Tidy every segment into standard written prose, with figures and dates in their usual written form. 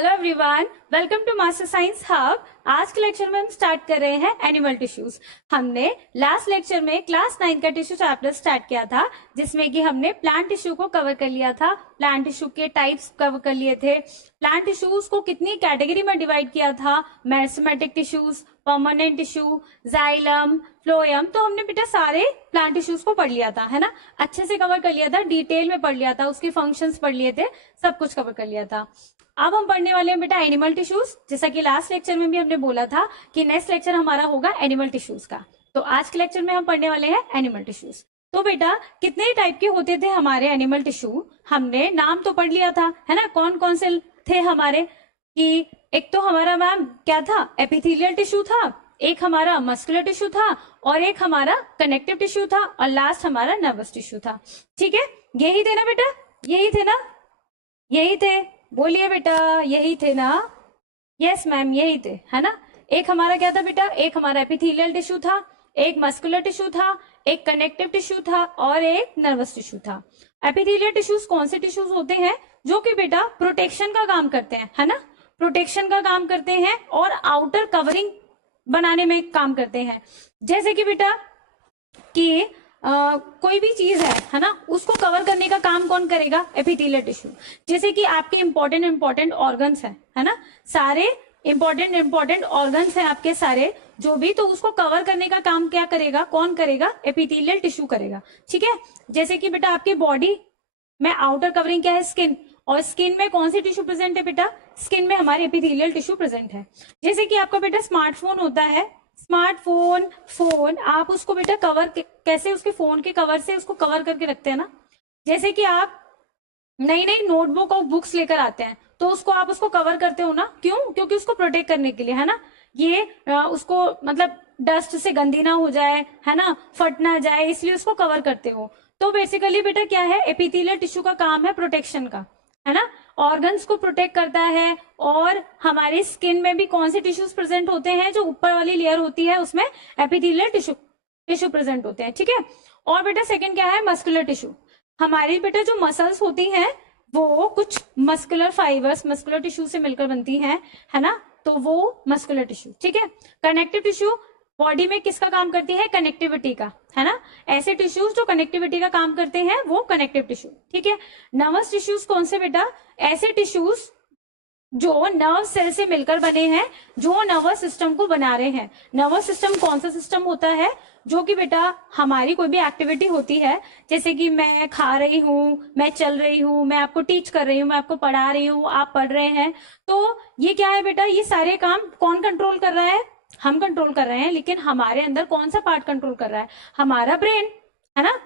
Hello everyone, welcome to master science hub. आज के lecture में हम स्टार्ट कर रहे हैं एनिमल टिश्यूज। हमने लास्ट लेक्चर में क्लास 9 का टिश्यू चैप्टर स्टार्ट किया था, जिसमें कि हमने प्लांट टिश्यू को कवर कर लिया था। प्लांट टिश्यू के टाइप्स कवर कर लिए थे। प्लांट टिश्यूज को कितनी कैटेगरी में डिवाइड किया था, meristematic tissues, permanent tissue, xylem, phloem. तो हमने बेटा सारे प्लांट टिश्यूज को पढ़ लिया था, है ना। अच्छे से कवर कर लिया था, डिटेल में पढ़ लिया था, उसके फंक्शंस पढ़ लिए थे, सब कुछ कवर कर लिया था। अब हम पढ़ने वाले हैं बेटा एनिमल टिश्यूज। जैसा कि लास्ट लेक्चर में भी हमने बोला था कि नेक्स्ट लेक्चर हमारा होगा एनिमल टिश्यूज का। तो आज के लेक्चर में हम पढ़ने वाले हैं एनिमल टिश्यूज। तो बेटा कितने टाइप के होते थे हमारे एनिमल टिश्यू, हमने नाम तो पढ़ लिया था, है ना। कौन कौन से थे हमारे, कि एक तो हमारा मैम क्या था, एपिथेलियल टिश्यू था, एक हमारा मस्कुलर टिश्यू था, और एक हमारा कनेक्टिव टिश्यू था, और लास्ट हमारा नर्वस टिश्यू था। ठीक है, यही थे ना बेटा, यही थे ना, यही थे, बोलिए बेटा, यही थे ना। यस मैम, यही थे, है ना। एक हमारा क्या था बेटा, एक हमारा एपिथेलियल टिश्यू था, एक मस्कुलर टिश्यू था, एक कनेक्टिव टिश्यू था, और एक नर्वस टिश्यू था। एपिथेलियल टिश्यूज कौन से टिश्यूज होते हैं, जो कि बेटा प्रोटेक्शन का काम करते हैं, है ना। प्रोटेक्शन का काम करते हैं और आउटर कवरिंग बनाने में काम करते हैं। जैसे कि बेटा कि कोई भी चीज है ना, उसको कवर करने का काम कौन करेगा, एपिथेलियल टिश्यू। जैसे कि आपके इंपॉर्टेंट ऑर्गन्स है ना, सारे इंपॉर्टेंट ऑर्गन्स हैं आपके सारे जो भी, तो उसको कवर करने का काम क्या करेगा, कौन करेगा, एपिथेलियल टिश्यू करेगा। ठीक है, जैसे कि बेटा आपकी बॉडी में आउटर कवरिंग क्या है, स्किन, और स्किन में कौन सी टिश्यू प्रेजेंट है बेटा, स्किन में हमारे एपिथेलियल टिश्यू प्रेजेंट है। जैसे कि आपका बेटा स्मार्टफोन होता है, स्मार्टफोन फोन, आप उसको बेटा कवर कैसे, उसके फोन के कवर से उसको कवर करके रखते हैं ना। जैसे कि आप नई नई नोटबुक और बुक्स लेकर आते हैं, तो उसको आप उसको कवर करते हो ना, क्यों, क्योंकि उसको प्रोटेक्ट करने के लिए, है ना। ये उसको मतलब डस्ट से गंदी ना हो जाए, है ना, फट ना जाए, इसलिए उसको कवर करते हो। तो बेसिकली बेटा क्या है, एपिथेलियल टिश्यू का काम है प्रोटेक्शन का, है ना। ऑर्गन्स को प्रोटेक्ट करता है। और हमारी स्किन में भी कौन से टिश्यूज प्रेजेंट होते हैं, जो ऊपर वाली लेयर होती है उसमें एपिथेलियल टिश्यू प्रेजेंट होते हैं। ठीक है, और बेटा सेकंड क्या है, मस्कुलर टिश्यू। हमारी बेटा जो मसल्स होती हैं वो कुछ मस्कुलर फाइबर्स मस्कुलर टिश्यू से मिलकर बनती हैं, है ना, तो वो मस्कुलर टिश्यू। ठीक है, कनेक्टिव टिश्यू बॉडी में किसका काम करती है, कनेक्टिविटी का, है ना। ऐसे टिश्यूज जो कनेक्टिविटी का काम करते हैं वो कनेक्टिव टिश्यू। ठीक है, नर्वस टिश्यूज कौन से बेटा, ऐसे टिश्यूज जो नर्व सेल से मिलकर बने हैं, जो नर्वस सिस्टम को बना रहे हैं। नर्वस सिस्टम कौन सा सिस्टम होता है, जो कि बेटा हमारी कोई भी एक्टिविटी होती है, जैसे कि मैं खा रही हूँ, मैं चल रही हूँ, मैं आपको टीच कर रही हूँ, मैं आपको पढ़ा रही हूँ, आप पढ़ रहे हैं, तो ये क्या है बेटा, ये सारे काम कौन कंट्रोल कर रहा है, हम कंट्रोल कर रहे हैं। लेकिन हमारे अंदर कौन सा पार्ट कंट्रोल कर रहा है, हमारा ब्रेन, है ना।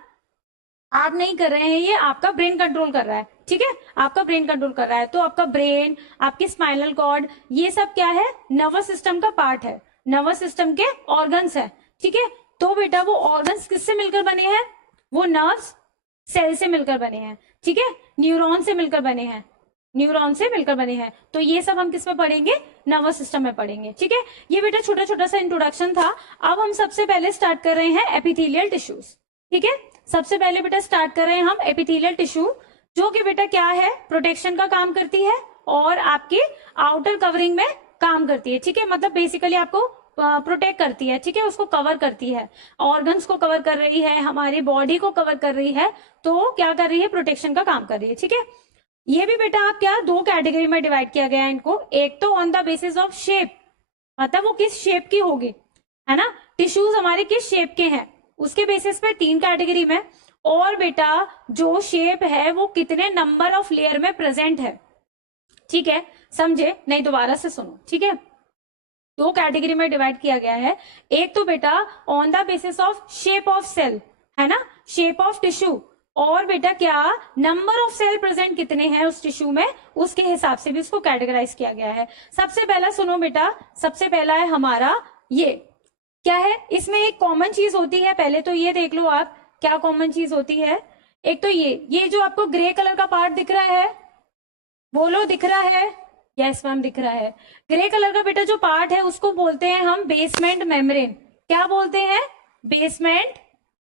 आप नहीं कर रहे हैं, ये आपका ब्रेन कंट्रोल कर रहा है। ठीक है, आपका ब्रेन कंट्रोल कर रहा है। तो आपका ब्रेन, आपकी स्पाइनल कॉर्ड, ये सब क्या है, नर्वस सिस्टम का पार्ट है, नर्वस सिस्टम के ऑर्गन्स है। ठीक है, तो बेटा वो ऑर्गन्स किससे मिलकर बने हैं, वो नर्व्स सेल से मिलकर बने हैं। ठीक है, न्यूरॉन से मिलकर बने हैं, न्यूरॉन से मिलकर बने हैं। तो ये सब हम किस में पढ़ेंगे, नर्वस सिस्टम में पढ़ेंगे। ठीक है, ये बेटा छोटा छोटा सा इंट्रोडक्शन था। अब हम सबसे पहले स्टार्ट कर रहे हैं एपिथेलियल टिश्यूज। ठीक है, सबसे पहले बेटा स्टार्ट कर रहे हैं हम एपिथेलियल टिश्यू, जो कि बेटा क्या है, प्रोटेक्शन का काम करती है और आपकी आउटर कवरिंग में काम करती है। ठीक है, मतलब बेसिकली आपको प्रोटेक्ट करती है। ठीक है, उसको कवर करती है, ऑर्गन्स को कवर कर रही है, हमारी बॉडी को कवर कर रही है, तो क्या कर रही है, प्रोटेक्शन का काम कर रही है। ठीक है, ये भी बेटा आप क्या, दो कैटेगरी में डिवाइड किया गया है इनको। एक तो on the basis of shape, मतलब वो किस शेप की होगी, है ना, टिश्यूज हमारे किस शेप के हैं, उसके बेसिस पे तीन कैटेगरी में। और बेटा जो शेप है वो कितने नंबर ऑफ लेयर में प्रेजेंट है। ठीक है, समझे, नहीं दोबारा से सुनो। ठीक है, दो कैटेगरी में डिवाइड किया गया है। एक तो बेटा on the basis of shape of cell, है ना, शेप ऑफ टिश्यू, और बेटा क्या, नंबर ऑफ सेल प्रेजेंट कितने हैं उस टिश्यू में, उसके हिसाब से भी उसको कैटेगराइज किया गया है। सबसे पहला सुनो बेटा, सबसे पहला है हमारा ये क्या है, इसमें एक कॉमन चीज होती है, पहले तो ये देख लो आप क्या कॉमन चीज होती है। एक तो ये जो आपको ग्रे कलर का पार्ट दिख रहा है, बोलो दिख रहा है, यस मैम दिख रहा है। ग्रे कलर का बेटा जो पार्ट है उसको बोलते हैं हम बेसमेंट मेम्ब्रेन। क्या बोलते हैं, बेसमेंट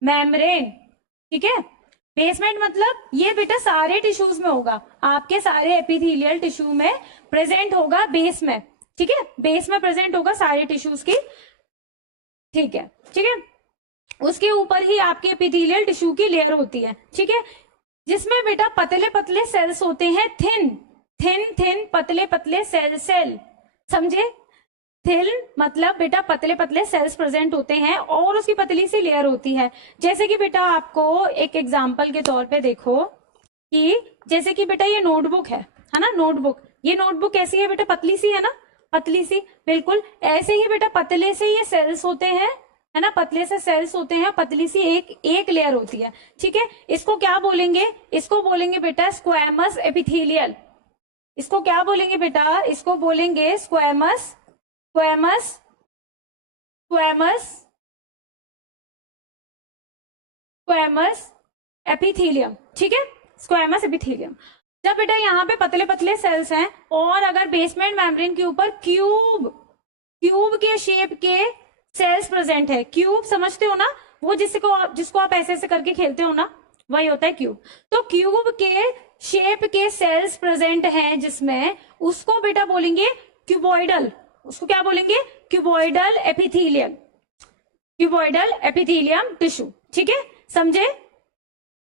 मेम्ब्रेन। ठीक है, बेसमेंट मतलब ये बेटा सारे टिश्यूज में होगा, आपके सारे एपिथेलियल टिश्यू में प्रेजेंट होगा बेस में, ठीक है, बेस में प्रेजेंट होगा सारे टिश्यूज की, ठीक है, ठीक है। उसके ऊपर ही आपके एपिथेलियल टिश्यू की लेयर होती है, ठीक है, जिसमें बेटा पतले पतले सेल्स होते हैं, थिन थिन थिन पतले पतले सेल, समझे? थिन मतलब बेटा पतले पतले सेल्स प्रेजेंट होते हैं और उसकी पतली सी लेयर होती है। जैसे कि बेटा आपको एक एग्जांपल के तौर पे देखो कि जैसे कि बेटा ये नोटबुक है ना, नोटबुक, ये नोटबुक कैसी है बेटा? पतली सी है ना, पतली सी, बिल्कुल ऐसे ही बेटा पतले से ये सेल्स होते हैं, है ना, पतले से सेल्स होते हैं, पतली सी एक लेयर होती है, ठीक है। इसको क्या बोलेंगे? इसको बोलेंगे बेटा स्क्वैमस एपिथेलियल। इसको क्या बोलेंगे बेटा? इसको बोलेंगे squamous squamous squamous squamous epithelium, ठीक है, स्क्वैमस एपिथेलियम। जब बेटा यहाँ पे पतले पतले सेल्स हैं और अगर बेसमेंट मेम्ब्रेन के ऊपर क्यूब क्यूब के शेप के सेल्स प्रेजेंट है, क्यूब समझते हो ना, वो जिसको आप ऐसे ऐसे करके खेलते हो ना, वही होता है क्यूब। तो क्यूब के शेप के सेल्स प्रेजेंट हैं जिसमें, उसको बेटा बोलेंगे क्यूबॉइडल। उसको क्या बोलेंगे? Cuboidal epithelium, cuboidal epithelium tissue, ठीक है, समझे?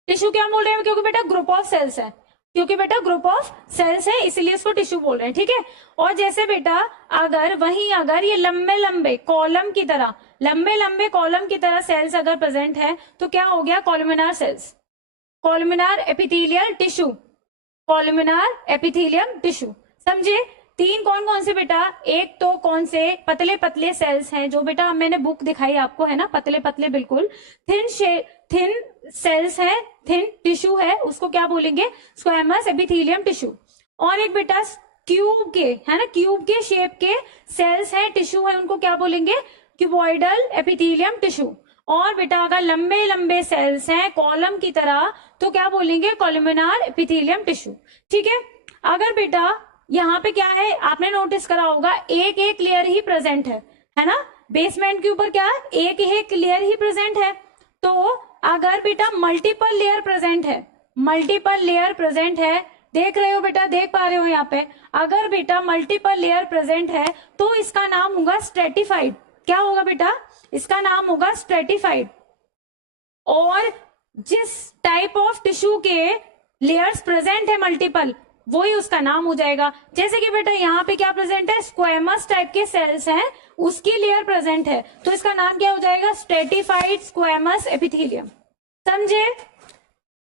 टिश्यू क्या बोल रहे हैं? क्योंकि बेटा ग्रुप ऑफ सेल्स है, क्योंकि बेटा ग्रुप ऑफ सेल्स है इसलिए इसको टिश्यू बोल रहे हैं, ठीक है। और जैसे बेटा अगर ये लंबे लंबे कॉलम की तरह, लंबे लंबे कॉलम की तरह सेल्स अगर प्रेजेंट है तो क्या हो गया? Columnar cells, columnar epithelial tissue, columnar epithelium tissue, समझे? तीन कौन कौन से बेटा? एक तो कौन से पतले पतले सेल्स हैं जो बेटा मैंने बुक दिखाई आपको, है ना, पतले पतले बिल्कुल थिन सेल्स है, थिन टिश्यू है, उसको क्या बोलेंगे? Squamous epithelium tissue. और एक बेटा क्यूब के, है ना, क्यूब के शेप के सेल्स हैं, टिश्यू है, उनको क्या बोलेंगे? Cuboidal epithelium tissue. और बेटा अगर लंबे लंबे सेल्स हैं कॉलम की तरह तो क्या बोलेंगे? कॉलमिनार एपिथेलियम टिश्यू, ठीक है। अगर बेटा यहाँ पे क्या है, आपने नोटिस करा होगा, एक एक लेयर ही प्रेजेंट है ना, बेसमेंट के ऊपर क्या है? एक एक लेयर ही प्रेजेंट है। तो अगर बेटा मल्टीपल लेयर प्रेजेंट है, मल्टीपल लेयर प्रेजेंट है, देख रहे हो बेटा, देख पा रहे हो यहाँ पे, अगर बेटा मल्टीपल लेयर प्रेजेंट है तो इसका नाम होगा स्ट्रेटिफाइड। क्या होगा बेटा? इसका नाम होगा स्ट्रेटिफाइड। और जिस टाइप ऑफ टिश्यू के लेयर्स प्रेजेंट है मल्टीपल, वही उसका नाम हो जाएगा। जैसे कि बेटा यहाँ पे क्या प्रेजेंट है? स्क्वैमस टाइप के सेल्स हैं, उसकी लेयर प्रेजेंट है, तो इसका नाम क्या हो जाएगा? Stratified squamous epithelium. समझे?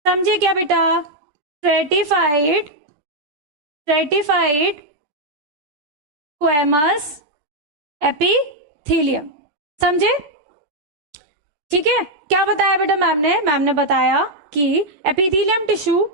समझे क्या बेटा? स्ट्रेटिफाइड स्क्वैमस एपिथेलियम, समझे? ठीक है। क्या बताया बेटा मैम ने बताया कि epithelium tissue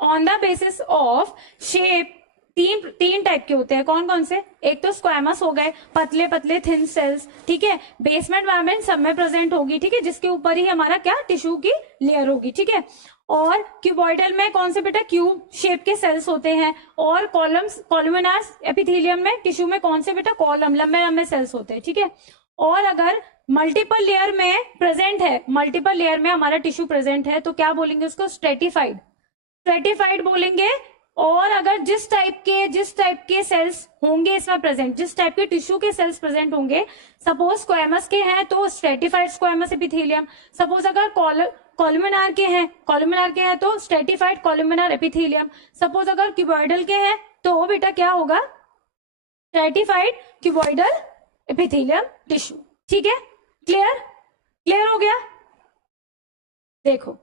on the basis of shape तीन टाइप के होते हैं। कौन कौन से? एक तो स्क्वैमस हो गए, पतले पतले थिन सेल्स, ठीक है, बेसमेंट मेम्ब्रेन सब में प्रेजेंट होगी, ठीक है, जिसके ऊपर ही हमारा क्या? टिश्यू की लेयर होगी, ठीक है। और क्यूबॉइडल में कौन से बेटा? क्यूब शेप के सेल्स होते हैं। और कॉलमिनार एपिथेलियम में टिश्यू में कौन से बेटा? कॉलम, लंबे लंबे सेल्स होते हैं, ठीक है। और अगर मल्टीपल लेयर में प्रेजेंट है, मल्टीपल लेयर में हमारा टिश्यू प्रेजेंट है, तो क्या बोलेंगे उसको? स्ट्रेटिफाइड, स्ट्रेटिफाइड बोलेंगे। और अगर जिस टाइप के सेल्स होंगे इसमें प्रेजेंट, जिस टाइप के टिश्यू के सेल्स प्रेजेंट होंगे, सपोज स्क्वैमस के हैं तो स्ट्रेटिफाइड स्क्वैमस एपिथेलियम, सपोज अगर कॉलमिनार के हैं तो स्ट्रेटिफाइड कॉलमिनार एपिथेलियम, सपोज अगर क्यूबॉइडल के हैं तो बेटा क्या होगा? स्ट्रेटिफाइड क्यूबॉइडल एपिथेलियम टिश्यू, ठीक है। क्लियर हो गया? देखो,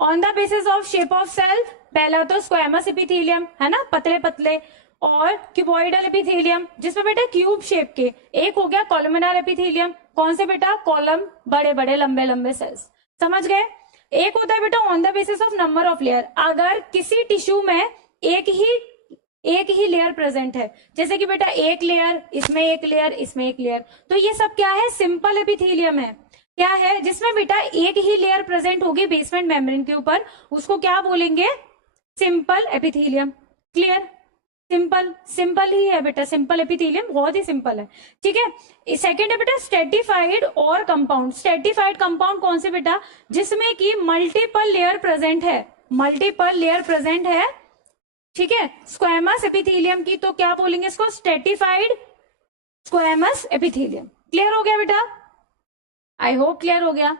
on the basis of shape of cell, पहला तो स्क्वैमस एपिथेलियम, है ना, पतले पतले, और क्यूबॉइडल एपिथेलियम जिसमें बेटा क्यूब शेप के, एक हो गया कॉलमिनार एपिथेलियम, कौन से बेटा? कॉलम, बड़े बड़े लंबे लंबे सेल्स, समझ गए। एक होता है बेटा on the basis of number of layer, अगर किसी टिश्यू में एक ही लेयर प्रेजेंट है, जैसे कि बेटा एक लेयर, इसमें एक लेयर, इसमें एक लेयर, तो ये सब क्या है? सिंपल एपिथेलियम है। क्या है? जिसमें बेटा एक ही लेयर प्रेजेंट होगी बेसमेंट मेम्ब्रेन के ऊपर, उसको क्या बोलेंगे? Simple epithelium. Clear? Simple simple ही है बेटा, सिंपल एपिथेलियम बहुत ही सिंपल है, ठीक है। सेकंड है बेटा स्ट्रेटिफाइड और कंपाउंड। स्ट्रेटिफाइड कंपाउंड कौन से बेटा, जिसमें कि मल्टीपल लेयर प्रेजेंट है, मल्टीपल लेयर प्रेजेंट है, ठीक है। स्क्वैमस एपिथेलियम की तो क्या बोलेंगे इसको, स्ट्रेटिफाइड स्क्वैमस एपिथेलियम। क्लियर हो गया बेटा, आई होप क्लियर हो गया।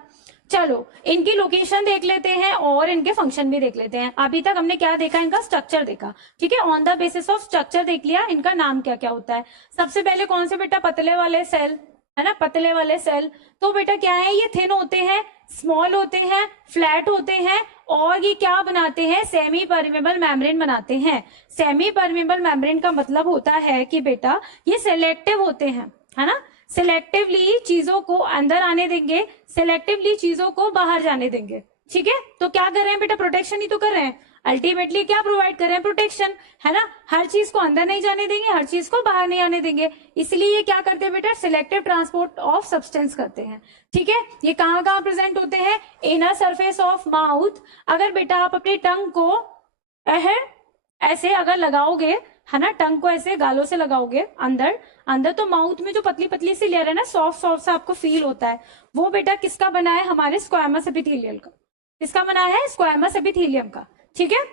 चलो इनकी लोकेशन देख लेते हैं और इनके फंक्शन भी देख लेते हैं। अभी तक हमने क्या देखा, इनका स्ट्रक्चर देखा, ठीक है। On the basis of structure देख लिया इनका नाम क्या क्या होता है। सबसे पहले कौन से बेटा, पतले वाले सेल, है ना, पतले वाले सेल। तो बेटा क्या है, ये थिन होते हैं, स्मॉल होते हैं, फ्लैट होते हैं, और ये क्या बनाते हैं, सेमी परमेबल मेम्ब्रेन बनाते हैं। सेमी परमेबल मेम्ब्रेन का मतलब होता है कि बेटा ये सिलेक्टिव होते हैं, है ना, सिलेक्टिवली चीजों को अंदर आने देंगे, सिलेक्टिवली चीजों को बाहर जाने देंगे, ठीक है। तो क्या कर रहे हैं बेटा, प्रोटेक्शन ही तो कर रहे हैं, अल्टीमेटली क्या प्रोवाइड कर रहे हैं, प्रोटेक्शन, है ना। हर चीज को अंदर नहीं जाने देंगे, हर चीज को बाहर नहीं आने देंगे, इसलिए ये क्या करते हैं बेटा, सिलेक्टिव ट्रांसपोर्ट ऑफ सब्सटेंस करते हैं, ठीक है। ये कहाँ कहाँ प्रेजेंट होते हैं, इनर सरफेस ऑफ माउथ। अगर बेटा आप अपनी टंग को ऐसे अगर लगाओगे, है ना, टंग को ऐसे गालों से लगाओगे अंदर अंदर, तो माउथ में जो पतली पतली सी लेयर है ना, सॉफ्ट सॉफ्ट सा आपको फील होता है, वो बेटा किसका बना है, हमारे स्क्वैमस एपिथेलियल का। किसका बना है, स्क्वैमस एपिथेलियम का, ठीक है,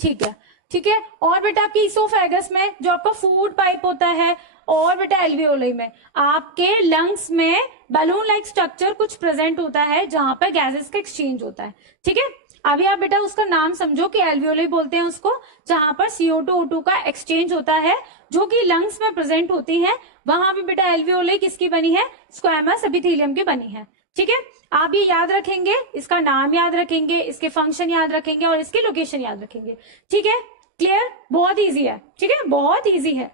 ठीक है, ठीक है। और बेटा आपकी इसोफेगस में जो आपका फूड पाइप होता है, और बेटा एल्वियोली में आपके लंग्स में बैलून लाइक स्ट्रक्चर कुछ प्रेजेंट होता है, जहां पर गैसेस का एक्सचेंज होता है, ठीक है। अभी आप बेटा उसका नाम समझो कि एल्वियोली बोलते हैं उसको, जहां पर CO2 O2 का एक्सचेंज होता है, जो कि लंग्स में प्रेजेंट होती है। वहां भी बेटा एल्वियोली किसकी बनी है, स्क्वैमस एपिथेलियम की बनी है, ठीक है। आप ये याद रखेंगे, इसका नाम याद रखेंगे, इसके फंक्शन याद रखेंगे और इसकी लोकेशन याद रखेंगे, ठीक है। क्लियर, बहुत ईजी है, ठीक है, बहुत ईजी है।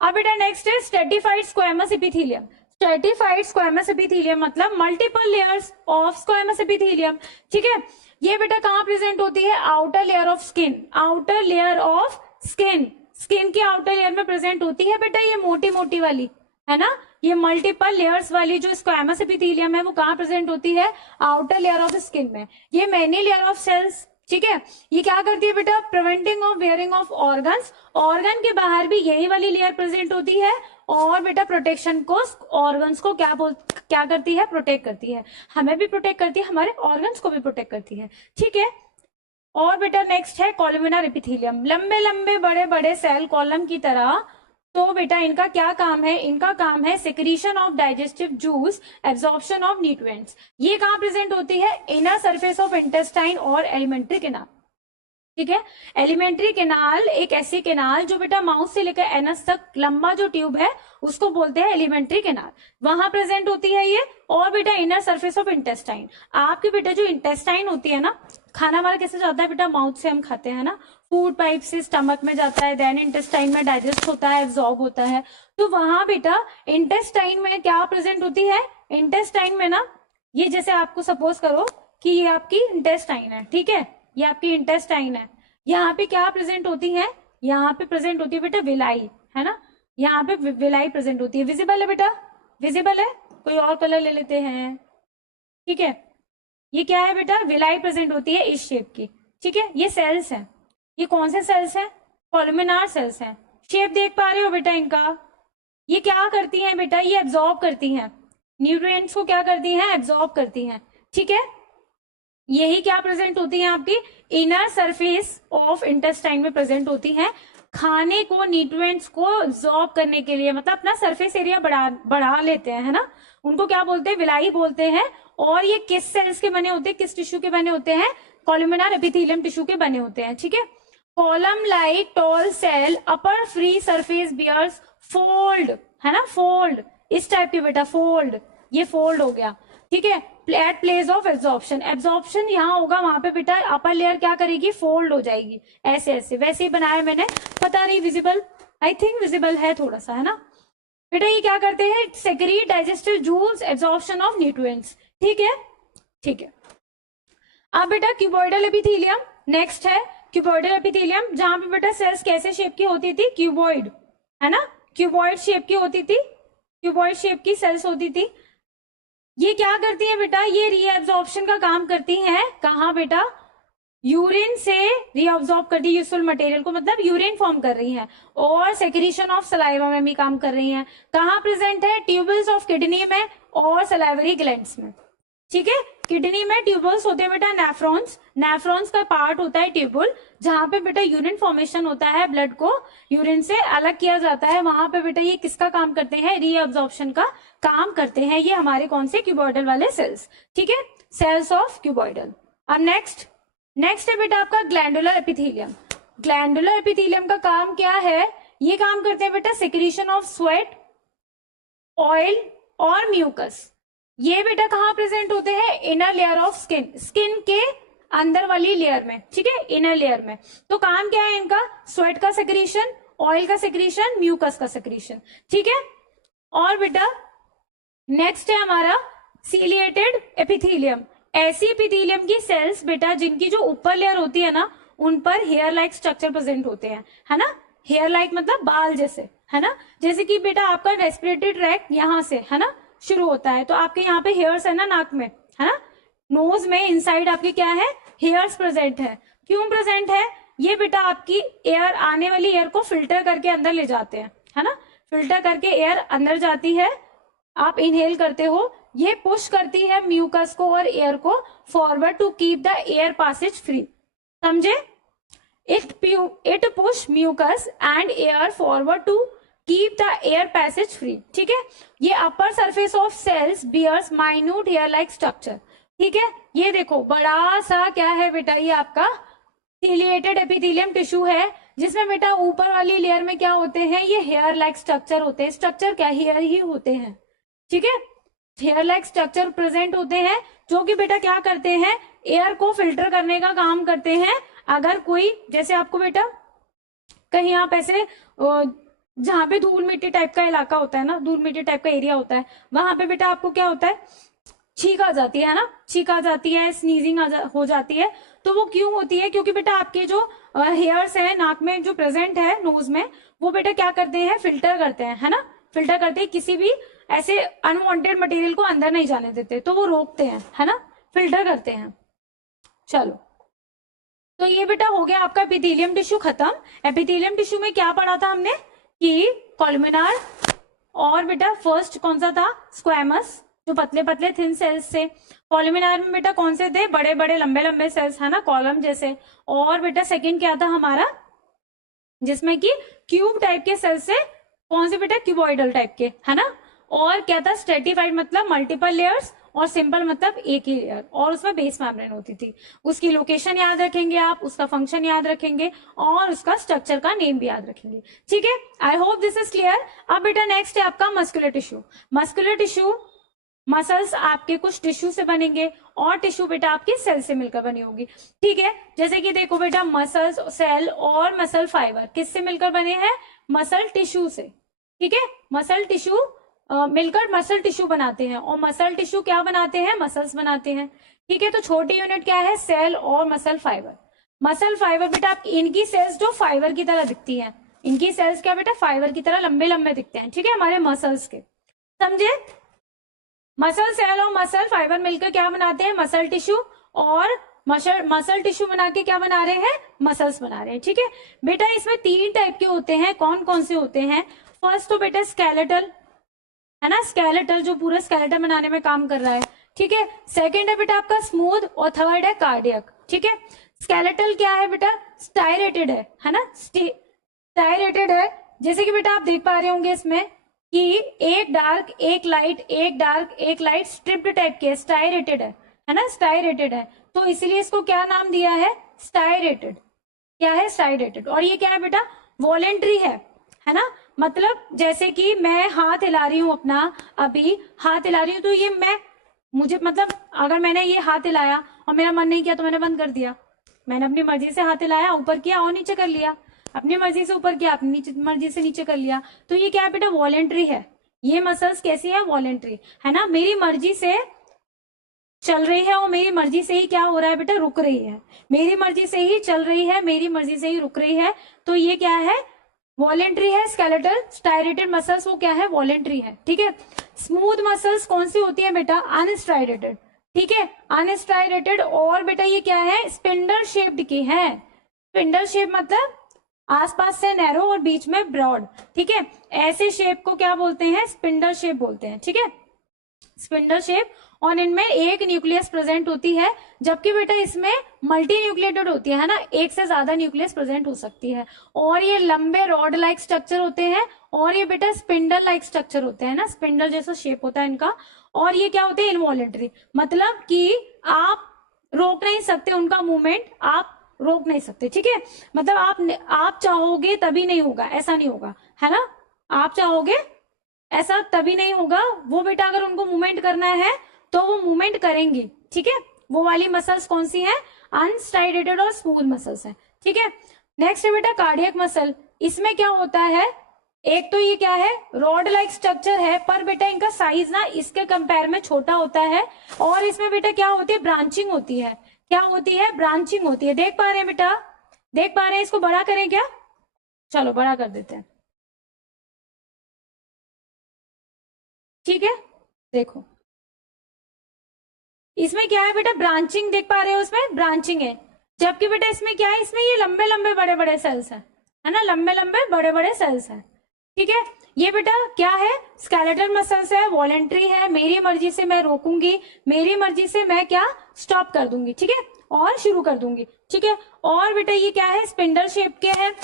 अब बेटा नेक्स्ट है stratified squamous epithelium. Stratified squamous epithelium मतलब multiple layers of squamous epithelium, ठीक है। ये बेटा कहाँ प्रेजेंट होती है, outer layer of skin, outer layer of skin, skin की आउटर लेयर में प्रेजेंट होती है बेटा, ये मोटी मोटी वाली, है ना, ये मल्टीपल लेयर्स वाली जो स्क्वैमस एपिथेलियम है वो कहाँ प्रेजेंट होती है, आउटर लेयर ऑफ स्किन में। ये मेनी लेयर ऑफ सेल्स, ठीक है। ये क्या करती है बेटा, preventing of wearing of organs, organ के बाहर भी यही वाली लेयर प्रेजेंट होती है, और बेटा प्रोटेक्शन को, ऑर्गन्स को क्या करती है, प्रोटेक्ट करती है, हमें भी प्रोटेक्ट करती है, हमारे ऑर्गन्स को भी प्रोटेक्ट करती है, ठीक है। और बेटा नेक्स्ट है कॉलमिनर एपिथेलियम, लंबे लंबे बड़े बड़े सेल कॉलम की तरह। तो बेटा इनका क्या काम है, इनका काम है secretion of digestive juice, absorption of nutrients. ये कहाँ प्रेजेंट होती है, इनर सरफेस ऑफ इंटेस्टाइन और एलिमेंट्री कैनाल, ठीक है। एलिमेंट्री कैनाल एक ऐसी कैनाल जो बेटा माउथ से लेकर एनस तक लंबा जो ट्यूब है उसको बोलते हैं एलिमेंट्री कैनाल, वहां प्रेजेंट होती है ये। और बेटा इनर सरफेस ऑफ इंटेस्टाइन, आपके बेटा जो इंटेस्टाइन होती है ना, खाना हमारा कैसे जाता है बेटा, माउथ से हम खाते हैं ना, फूड पाइप से स्टमक में जाता है, देन इंटेस्टाइन में डाइजेस्ट होता है, एब्जॉर्ब होता है। तो वहां बेटा इंटेस्टाइन में क्या प्रेजेंट होती है, इंटेस्टाइन में ना, ये जैसे आपको सपोज करो कि ये आपकी इंटेस्टाइन है, ठीक है, ये आपकी इंटेस्टाइन है, यहाँ पे क्या प्रेजेंट होती है, यहाँ पे प्रेजेंट होती है बेटा विलाई, है ना, यहाँ पे विलाई प्रेजेंट होती है। विजिबल है बेटा, विजिबल है, कोई और कलर ले लेते हैं, ठीक है। ये क्या है बेटा, विलाई प्रेजेंट होती है इस शेप की, ठीक है। ये सेल्स हैं, ये कौन से सेल्स हैं, कॉलमिनार सेल्स हैं। शेप देख पा रहे हो बेटा इनका, ये क्या करती हैं बेटा, ये एब्जॉर्ब करती हैं न्यूट्रिएंट्स को, क्या करती हैं, एब्जॉर्ब करती हैं, ठीक है। यही क्या प्रेजेंट होती है, आपकी इनर सरफेस ऑफ इंटेस्टाइन में प्रेजेंट होती हैं, खाने को, न्यूट्रिएंट्स को एब्जॉर्ब करने के लिए, मतलब अपना सरफेस एरिया बढ़ा लेते हैं, है ना, उनको क्या बोलते हैं, विलाई बोलते हैं। और ये किस सेल्स के बने होते हैं, किस टिश्यू के बने होते हैं, कॉलमिनर एपिथेलियम टिश्यू के बने होते हैं, ठीक है। कॉलम लाइक टॉल सेल अपर फ्री सरफेस बियर्स फोल्ड, है ना, फोल्ड, इस टाइप के बेटा, फोल्ड, ये फोल्ड हो गया, ठीक है। At place of absorption, absorption यहाँ होगा, वहां पे बेटा अपर लेयर क्या करेगी, फोल्ड हो जाएगी, ऐसे ऐसे, वैसे ही बनाया मैंने, पता नहीं विजिबल, आई थिंक विजिबल है थोड़ा सा, है ना बेटा। ये क्या करते हैं, सेक्रीट डाइजेस्टिव जूल्स, एब्जॉर्प्शन ऑफ न्यूट्रिएंट्स, ठीक है, ठीक है। अब बेटा क्यूबॉइडल एपिथेलियम नेक्स्ट है, क्यूबॉइडल एपिथेलियम, जहां पे बेटा सेल्स कैसे शेप की होती थी, क्यूबॉइड, है ना, क्यूबॉइड शेप की होती थी, क्यूबॉइड शेप की सेल्स होती थी। ये क्या करती है बेटा, ये रीएब्जॉर्प्शन का काम करती हैं, कहाँ बेटा, यूरिन से रीअब्सॉर्ब कर दी यूजफुल मटेरियल को, मतलब यूरिन फॉर्म कर रही है, और सेक्रीशन ऑफ सलाइवा में भी काम कर रही है। कहाँ प्रेजेंट है? ट्यूबल्स ऑफ किडनी में और सलाइवरी ग्लैंड्स में। ठीक है, किडनी में ट्यूबल्स होते हैं बेटा नेफ्रॉन्स, नेफ्रॉन्स का पार्ट होता है ट्यूबल, जहां पे बेटा यूरिन फॉर्मेशन होता है, ब्लड को यूरिन से अलग किया जाता है, वहां पे बेटा ये किसका काम करते हैं? रीअब्सॉर्प्शन का काम करते हैं। ये हमारे कौन से? क्यूबॉइडल वाले सेल्स। ठीक है, सेल्स ऑफ क्यूबॉइडल। अब नेक्स्ट है बेटा आपका ग्लैंडुलर एपिथेलियम। ग्लैंडुलर एपिथेलियम का काम क्या है? ये काम करते हैं बेटा सिक्रीशन ऑफ स्वेट, ऑयल और म्यूकस। ये बेटा कहाँ प्रेजेंट होते हैं? Inner layer of skin, skin के अंदर वाली लेयर में। ठीक है, इनर लेयर में। तो काम क्या है इनका? स्वेट का सेक्रीशन, ऑयल का सेक्रीशन, म्यूकस का सेक्रीशन। ठीक है, और बेटा नेक्स्ट है हमारा सीलिएटेड एपिथेलियम। ऐसी एपिथेलियम की सेल्स बेटा जिनकी जो ऊपर लेयर होती है ना, उन पर हेयर लाइक स्ट्रक्चर प्रेजेंट होते हैं, है ना। हेयर लाइक मतलब बाल जैसे, है ना। जैसे कि बेटा आपका रेस्पिरेटरी ट्रैक यहाँ से, है ना, शुरू होता है, तो आपके यहाँ पे हेयर्स है ना नाक में, है ना। नोज में इनसाइड आपके क्या है? हेयर्स प्रेजेंट है। क्यों प्रेजेंट है? ये बेटा आपकी एयर, आने वाली एयर को फिल्टर करके अंदर ले जाते हैं, है ना। फिल्टर करके एयर अंदर जाती है, आप इनहेल करते हो, ये पुश करती है म्यूकस को और एयर को forward to keep the air passage free. समझे? It push mucus and air forward to keep the air passage free. ठीक है, ये upper surface of cells bears minute hair like structure. ठीक है, ये देखो बड़ा सा क्या है बेटा? ये आपका सीलिएटेड एपिथेलियम टिश्यू है, जिसमें बेटा ऊपर वाली लेयर में क्या होते हैं? ये हेयर लाइक स्ट्रक्चर होते हैं। स्ट्रक्चर क्या? हेयर ही होते हैं। ठीक है, हेयर लाइक स्ट्रक्चर प्रेजेंट होते हैं, जो कि बेटा क्या करते हैं? एयर को फिल्टर करने का काम करते हैं। अगर कोई, जैसे आपको बेटा कहीं आप ऐसे जहां पे धूल मिट्टी टाइप का इलाका होता है ना, धूल मिट्टी टाइप का एरिया होता है, वहां पे बेटा आपको क्या होता है? छींक आ जाती है ना, छींक आ जाती है, स्नीजिंग हो जाती है। तो वो क्यों होती है? क्योंकि बेटा आपके जो हेयर्स है नाक में जो प्रेजेंट है, नोज में, वो बेटा क्या करते हैं? फिल्टर करते हैं, है ना। फिल्टर करते हैं, किसी भी ऐसे अनवांटेड मटेरियल को अंदर नहीं जाने देते, तो वो रोकते हैं, है ना, फिल्टर करते हैं। चलो, तो ये बेटा हो गया आपका एपिथेलियम टिश्यू खत्म। एपिथेलियम टिश्यू में क्या पढ़ा था हमने? कि कॉलमिनार, और बेटा फर्स्ट कौन सा था? स्क्वैमस, जो पतले पतले थिन सेल्स से। कॉलमिनार में बेटा कौन से थे? बड़े बड़े लंबे लंबे सेल्स, है ना, कॉलम जैसे। और बेटा सेकंड क्या था हमारा? जिसमें कि क्यूब टाइप के सेल्स से, कौन से बेटा? क्यूबॉइडल टाइप के, है ना। और क्या था? स्ट्रेटिफाइड मतलब मल्टीपल लेयर्स, और सिंपल मतलब एक ही लेयर, और उसमें बेस मेम्ब्रेन होती थी। उसकी लोकेशन याद रखेंगे आप, उसका फंक्शन याद रखेंगे, और उसका स्ट्रक्चर का नेम भी याद रखेंगे। ठीक है, I hope this is clear. अब बेटा नेक्स्ट है आपका muscular tissue. Muscular tissue, muscles आपके कुछ टिश्यू से बनेंगे, और टिश्यू बेटा आपकी सेल से मिलकर बनी होगी। ठीक है, जैसे कि देखो बेटा मसल्स, सेल और मसल फाइबर किससे मिलकर बने हैं? मसल टिश्यू से। ठीक है, मसल टिश्यू मिलकर मसल टिश्यू बनाते हैं, और मसल टिश्यू क्या बनाते हैं? मसल्स बनाते हैं। ठीक है, तो छोटी यूनिट क्या है? सेल और मसल फाइबर। मसल फाइबर बेटा इनकी सेल्स जो फाइबर की तरह दिखती हैं, इनकी सेल्स क्या बेटा? फाइबर की तरह लंबे लंबे दिखते हैं। ठीक है, हमारे मसल्स के। समझे? मसल सेल और मसल फाइबर मिलकर क्या बनाते हैं? मसल टिश्यू, और मसल टिश्यू बना के क्या बना रहे हैं? मसल्स बना रहे हैं। ठीक है बेटा, इसमें 3 टाइप के होते हैं। कौन कौन से होते हैं? फर्स्ट तो बेटा स्केलेटल, है ना, स्केलेटल जो पूरा स्केलेटल बनाने में काम कर रहा है। ठीक है, सेकंड है बेटा आपका स्मूथ, और थर्ड है कार्डियक। ठीक है, स्केलेटल क्या है बेटा? स्टायरेटेड है ना, स्टायरेटेड है। जैसे कि बेटा आप देख पा रहे होंगे इसमें कि एक डार्क एक लाइट, एक डार्क एक लाइट, स्ट्रिप्ड टाइप के, स्टायरेटेड है ना, स्टायरेटेड है। तो इसीलिए इसको क्या नाम दिया है? स्टायरेटेड। क्या है? स्टायरेटेड। और ये क्या है बेटा? वॉलेंट्री है ना। मतलब जैसे कि मैं हाथ हिला रही हूं अपना, अभी हाथ हिला रही हूं, तो ये मुझे मतलब अगर मैंने ये हाथ हिलाया और मेरा मन नहीं किया तो मैंने बंद कर दिया। मैंने अपनी मर्जी से हाथ हिलाया, ऊपर किया और नीचे कर लिया, अपनी मर्जी से ऊपर किया, अपनी मर्जी से नीचे कर लिया। तो ये क्या है बेटा? वॉलेंट्री है। ये मसल्स कैसी है? वॉलेंट्री, है ना, मेरी मर्जी से चल रही है, और मेरी मर्जी से ही क्या हो रहा है बेटा? रुक रही है। मेरी मर्जी से ही चल रही है, मेरी मर्जी से ही रुक रही है। तो ये क्या है? वॉलेंट्री है। स्केलेटल स्टायरेटेड मसल्स वो क्या है? वॉलेंट्री है। ठीक है, स्मूथ मसल्स कौन सी होती है बेटा? अनस्टायरेटेड। ठीक है, अनस्ट्राइडेटेड। और बेटा ये क्या है, स्पिंडल शेप्ड की है। स्पिंडल शेप मतलब आसपास से नैरो और बीच में ब्रॉड। ठीक है, ऐसे शेप को क्या बोलते हैं, स्पिंडल शेप बोलते हैं। ठीक है, स्पिंडल शेप। और इनमें एक न्यूक्लियस प्रेजेंट होती है, जबकि बेटा इसमें मल्टी न्यूक्लिएटेड होती है ना, एक से ज्यादा न्यूक्लियस प्रेजेंट हो सकती है। और ये लंबे रॉड लाइक स्ट्रक्चर होते हैं, और ये बेटा स्पिंडल लाइक स्ट्रक्चर होते हैं ना, स्पिंडल जैसा शेप होता है इनका। और ये क्या होते हैं, इनवॉलेंट्री, मतलब कि आप रोक नहीं सकते उनका मूवमेंट, आप रोक नहीं सकते। ठीक है, मतलब आप चाहोगे तभी नहीं होगा, ऐसा नहीं होगा, है ना, आप चाहोगे ऐसा तभी नहीं होगा। वो बेटा अगर उनको मूवमेंट करना है तो वो मूवमेंट करेंगी। ठीक है, वो वाली मसल्स कौन सी है, अनस्ट्राइडेटेड और स्मूथ मसल्स है। ठीक है, नेक्स्ट है बेटा कार्डियक मसल। इसमें क्या होता है, एक तो ये क्या है, रॉड लाइक स्ट्रक्चर है, पर बेटा इनका साइज ना इसके कंपेयर में छोटा होता है। और इसमें बेटा क्या होती है, ब्रांचिंग होती है। क्या होती है, ब्रांचिंग होती है। देख पा रहे हैं बेटा, देख पा रहे हैं, इसको बड़ा करें क्या, चलो बड़ा कर देते हैं। ठीक है, देखो इसमें क्या है बेटा, ब्रांचिंग देख पा रहे हो, उसमें ब्रांचिंग है। जबकि बेटा इसमें क्या है, इसमें ये लंबे लंबे बड़े बड़े सेल्स है ना, लंबे लंबे बड़े बड़े सेल्स हैं। ठीक है, ये बेटा क्या है, स्केलेटल मसल्स है, वॉलेंट्री है, मेरी मर्जी से मैं रोकूंगी, मेरी मर्जी से मैं क्या स्टॉप कर दूंगी। ठीक है, और शुरू कर दूंगी। ठीक है, और बेटा ये क्या है, स्पिंडल शेप के हैं,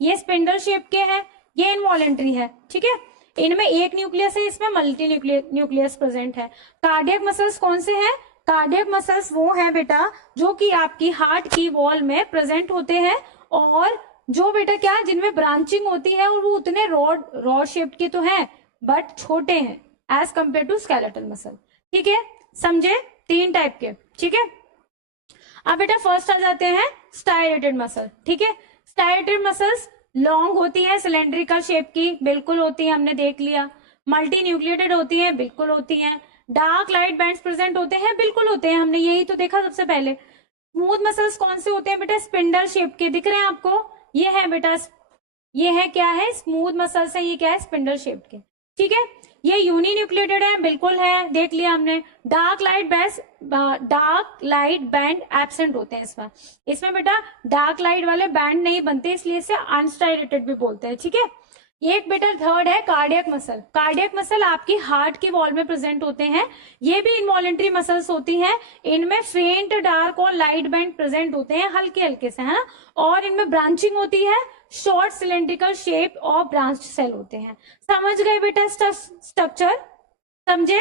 ये स्पिंडल शेप के हैं, ये इनवॉलेंट्री है। ठीक है, इनमें एक न्यूक्लियस है, इसमें मल्टी न्यूक्लियस प्रेजेंट है। कार्डियक मसल्स कौन से हैं, कार्डियक मसल्स वो हैं बेटा जो कि आपकी हार्ट की वॉल में प्रेजेंट होते हैं, और जो बेटा क्या है, जिनमें ब्रांचिंग होती है, और वो उतने रॉड शेप के तो हैं बट छोटे हैं as compare to skeletal muscle. ठीक है, समझे, तीन टाइप के। ठीक है, अब बेटा फर्स्ट आ जाते हैं स्टाइरेटेड मसल। ठीक है, स्टाइरेटेड मसल्स लॉन्ग होती है, सिलेंड्रिकल शेप की, बिल्कुल होती है, हमने देख लिया। मल्टी न्यूक्लिएटेड होती है, बिल्कुल होती है। डार्क लाइट बैंड्स प्रेजेंट होते हैं, बिल्कुल होते हैं, हमने यही तो देखा सबसे पहले। स्मूथ मसल्स कौन से होते हैं बेटा, स्पिंडल शेप के, दिख रहे हैं आपको, ये है बेटा, ये है क्या है, स्मूथ मसल्स है, ये क्या है, स्पिंडल शेप के। ठीक है, ये यूनिन्यूक्लिएटेड है, बिल्कुल है, देख लिया हमने। डार्क लाइट बैंड एब्सेंट होते हैं इसमें, इसमें बेटा डार्क लाइट वाले बैंड नहीं बनते, इसलिए इसे अनस्टाइरेटेड भी बोलते हैं। ठीक है, एक बेटा थर्ड है कार्डियक मसल। कार्डियक मसल आपकी हार्ट की वॉल में प्रेजेंट होते हैं, ये भी इनवॉलेंट्री मसल्स होती हैं। इनमें फेंट डार्क और लाइट बैंड प्रेजेंट होते हैं, हल्के हल्के से, है ना, और इनमें ब्रांचिंग होती है, शॉर्ट सिलेंड्रिकल शेप और ब्रांच सेल होते हैं। समझ गए बेटा स्ट्रक्चर, समझे।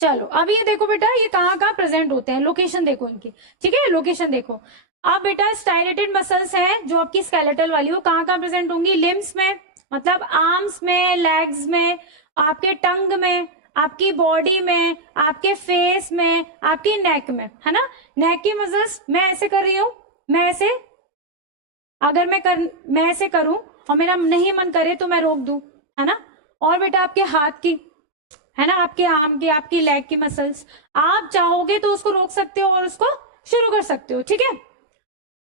चलो अब ये देखो बेटा, ये कहाँ कहाँ प्रेजेंट होते हैं, लोकेशन देखो इनकी। ठीक है, लोकेशन देखो। अब बेटा स्टाइलेटेड मसल्स हैं जो आपकी स्केलेटल वाली, वो कहाँ कहाँ प्रेजेंट होंगी, लिम्स में, मतलब आर्म्स में, लेग्स में, आपके टंग में, आपकी बॉडी में, आपके फेस में, आपकी नेक में, है ना। नेक की मसल्स मैं ऐसे कर रही हूं, मैं ऐसे, अगर मैं ऐसे करूं और मेरा नहीं मन करे तो मैं रोक दूं, है ना। और बेटा आपके हाथ की, है ना, आपके आर्म की, आपकी लेग की मसल्स, आप चाहोगे तो उसको रोक सकते हो और उसको शुरू कर सकते हो। ठीक है,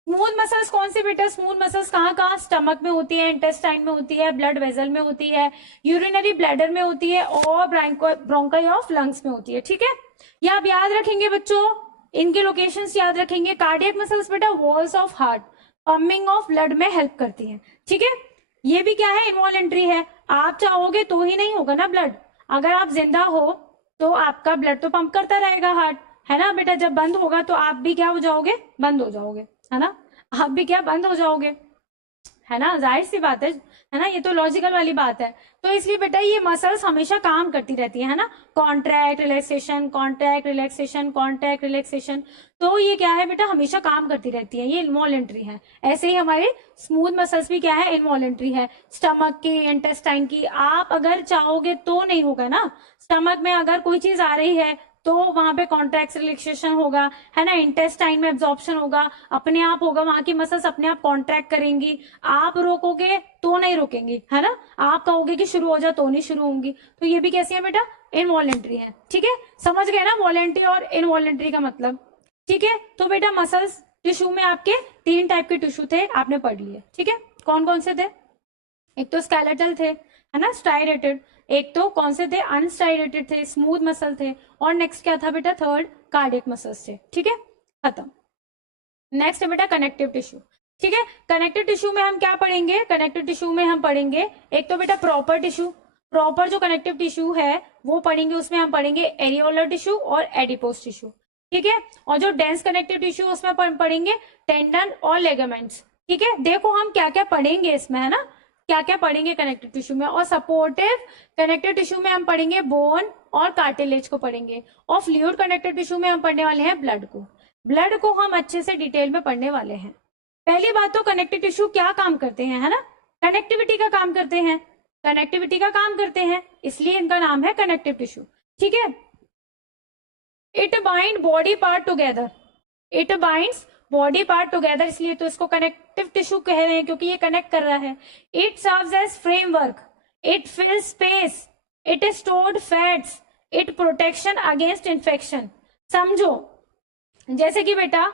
स्मूथ मसल्स कौन सी बेटा, स्मूथ मसल्स कहाँ कहाँ, स्टमक में होती है, इंटेस्टाइन में होती है, ब्लड वेजल में होती है, यूरिनरी ब्लैडर में होती है, और ब्रोंकाई ऑफ लंग्स में होती है। ठीक है, ये आप याद रखेंगे बच्चों, इनके लोकेशंस याद रखेंगे। कार्डियक मसल्स बेटा walls of heart, pumping of blood में हेल्प करती है। ठीक है, ये भी क्या है, इनवॉलेंट्री है, आप चाहोगे तो ही नहीं होगा ना ब्लड, अगर आप जिंदा हो तो आपका ब्लड तो पंप करता रहेगा हार्ट, है ना बेटा। जब बंद होगा तो आप भी क्या हो जाओगे, बंद हो जाओगे, है ना, आप भी क्या बंद हो जाओगे, है ना, जाहिर सी बात है ना, ये तो लॉजिकल वाली बात है। तो इसलिए बेटा ये मसल्स हमेशा काम करती रहती है ना, contract relaxation, contract relaxation, contract relaxation, तो ये क्या है बेटा, हमेशा काम करती रहती है, ये इनवॉलेंट्री है। ऐसे ही हमारे स्मूथ मसल्स भी क्या है, इनवॉलेंट्री है। स्टमक की, इंटेस्टाइन की, आप अगर चाहोगे तो नहीं होगा ना, स्टमक में अगर कोई चीज आ रही है तो वहां पे कॉन्ट्रैक्ट रिलैक्सेशन होगा, है ना, इंटेस्टाइन में एब्जॉर्प्शन होगा, अपने आप होगा, वहां की मसल्स अपने आप कॉन्ट्रैक्ट करेंगी, आप रोकोगे तो नहीं रोकेंगी, है ना, आप कहोगे कि शुरू हो जा तो नहीं शुरू होंगी। तो ये भी कैसी है बेटा, इनवॉलेंट्री है। ठीक है, समझ गए ना वॉलेंट्री और इनवॉलेंट्री का मतलब। ठीक है, तो बेटा मसल्स टिश्यू में आपके तीन टाइप के टिश्यू थे, आपने पढ़ लिए। ठीक है, कौन कौन से थे, एक तो स्केलेटल थे, है ना, स्टाइरेटेड, एक तो कौन से थे, अनस्टाइलेटेड थे, स्मूथ मसल थे, और नेक्स्ट क्या था बेटा, थर्ड कार्डियक मसल्स थे। ठीक है, खत्म। नेक्स्ट है बेटा कनेक्टिव टिश्यू। ठीक है, कनेक्टिव टिश्यू में हम क्या पढ़ेंगे, कनेक्टिव टिश्यू में हम पढ़ेंगे एक तो बेटा प्रॉपर टिश्यू, प्रॉपर जो कनेक्टिव टिश्यू है वो पढ़ेंगे, उसमें हम पढ़ेंगे एरियोलर टिश्यू और एडिपोज टिश्यू। ठीक है, और जो डेंस कनेक्टिव टिश्यू उसमें पढ़ेंगे टेंडन और लेगामेंट्स। ठीक है, देखो हम क्या क्या पढ़ेंगे इसमें, है ना, क्या क्या पढ़ेंगे कनेक्टिव टिश्यू में। और सपोर्टिव कनेक्टिव टिश्यू में हम पढ़ेंगे बोन और कार्टिलेज को पढ़ेंगे, और फ्लूइड कनेक्टिव टिश्यू में हम पढ़ने वाले हैं ब्लड को। ब्लड को हम अच्छे से डिटेल में पढ़ने वाले हैं। पहली बात तो कनेक्टिव टिश्यू क्या काम करते हैं, है ना, कनेक्टिविटी का काम करते हैं, कनेक्टिविटी का काम करते हैं, इसलिए इनका नाम है कनेक्टिव टिश्यू। ठीक है, it bind body part together, it binds body part together, इसलिए तो इसको कनेक्टिव टिश्यू कह रहे हैं क्योंकि ये कनेक्ट कर रहा है। It serves as framework, it fills space, it stored fats, it protection against infection. समझो, जैसे कि बेटा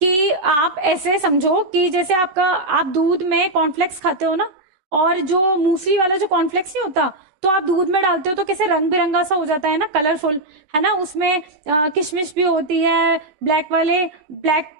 कि आप ऐसे समझो कि जैसे आपका, आप दूध में कॉर्नफ्लेक्स खाते हो ना, और जो मूसली वाला जो कॉर्नफ्लेक्स नहीं होता, तो आप दूध में डालते हो तो कैसे रंग बिरंगा सा हो जाता है ना, कलरफुल, है ना, उसमें किशमिश भी होती है, ब्लैक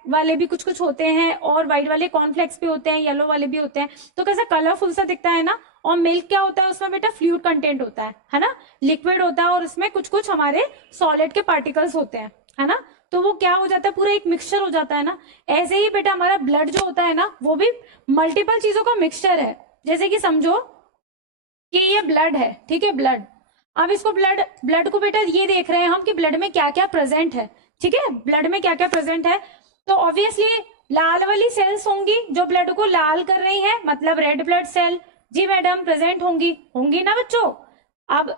वाले भी कुछ कुछ होते हैं, और व्हाइट वाले कॉर्नफ्लेक्स भी होते हैं, येलो वाले भी होते हैं, तो कैसे कलरफुल सा दिखता है ना। और मिल्क क्या होता है, उसमें बेटा फ्लूइड कंटेंट होता है ना, लिक्विड होता है, और उसमें कुछ कुछ हमारे सॉलिड के पार्टिकल्स होते हैं, है ना, तो वो क्या हो जाता है, पूरा एक मिक्सचर हो जाता है ना। ऐसे ही बेटा हमारा ब्लड जो होता है ना, वो भी मल्टीपल चीजों का मिक्सचर है। जैसे कि समझो कि ये ब्लड है, ठीक है, ब्लड, अब इसको ब्लड को बेटा ये देख रहे हैं हम कि ब्लड में क्या क्या प्रेजेंट है। ठीक है, ब्लड में क्या क्या प्रेजेंट है, तो ऑब्वियसली लाल वाली सेल्स होंगी जो ब्लड को लाल कर रही है, मतलब रेड ब्लड सेल, जी मैडम प्रेजेंट होंगी ना बच्चों। अब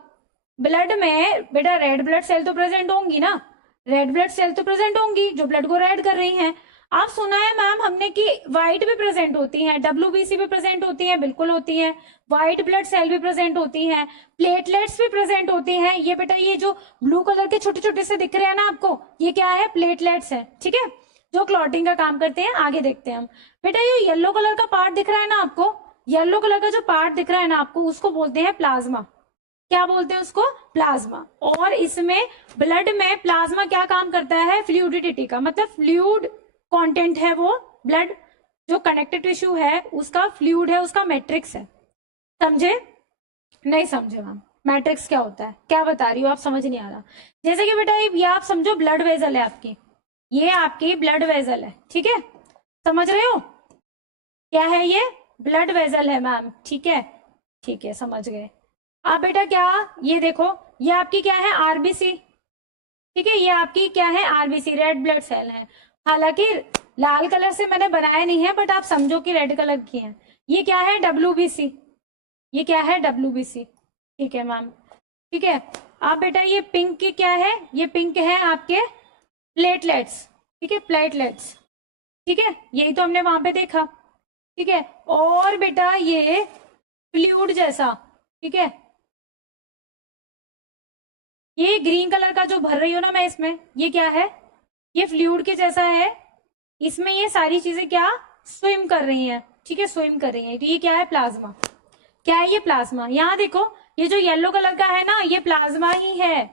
ब्लड में बेटा रेड ब्लड सेल तो प्रेजेंट होंगी ना, रेड ब्लड सेल तो प्रेजेंट होंगी जो ब्लड को रेड कर रही हैं। आप सुना है मैम हमने कि व्हाइट भी प्रेजेंट होती हैं, डब्ल्यूबीसी भी प्रेजेंट होती है, बिल्कुल होती है, व्हाइट ब्लड सेल भी प्रेजेंट होती हैं, प्लेटलेट्स भी प्रेजेंट होती हैं। ये बेटा ये जो ब्लू कलर के छोटे छोटे से दिख रहे हैं ना आपको, ये क्या है, प्लेटलेट्स है। ठीक है, जो क्लॉटिंग का काम करते हैं। आगे देखते हैं हम। बेटा ये येलो कलर का पार्ट दिख रहा है ना आपको, येलो कलर का जो पार्ट दिख रहा है ना आपको, उसको बोलते हैं प्लाज्मा। क्या बोलते हैं उसको, प्लाज्मा। और इसमें ब्लड में प्लाज्मा क्या काम करता है, फ्लूइडिटी का, मतलब फ्लूइड कंटेंट है वो, ब्लड जो कनेक्टिव टिश्यू है उसका फ्लूइड है, उसका मैट्रिक्स है। समझे, नहीं समझे मैम, मैट्रिक्स क्या होता है, क्या बता रही हो आप, समझ नहीं आ रहा। जैसे कि बेटा ये आप समझो ब्लड वेजल है आपकी, ये आपकी ब्लड वेजल है, ठीक है, समझ रहे हो, क्या है ये, ब्लड वेजल है मैम, ठीक है, समझ गए। अब बेटा क्या, ये देखो, ये आपकी क्या है, आरबीसी, ठीक है, ये आपकी क्या है, आरबीसी, रेड ब्लड सेल है। हालांकि लाल कलर से मैंने बनाया नहीं है, बट आप समझो कि रेड कलर की है। ये क्या है, डब्ल्यूबीसी, ये क्या है, डब्ल्यूबीसी, ठीक है मैम, ठीक है। अब बेटा ये पिंक की क्या है, ये पिंक है आपके प्लेटलेट्स, ठीक है, प्लेटलेट्स, ठीक है, यही तो हमने वहां पे देखा, ठीक है। और बेटा ये फ्लूइड जैसा, ठीक है, ये ग्रीन कलर का जो भर रही हो ना मैं इसमें, ये क्या है, ये फ्लूइड के जैसा है, इसमें ये सारी चीजें क्या स्विम कर रही हैं, ठीक है, स्विम कर रही हैं, तो ये क्या है, प्लाज्मा। क्या है ये, प्लाज्मा। यहाँ देखो ये जो येलो कलर का है ना, ये प्लाज्मा ही है,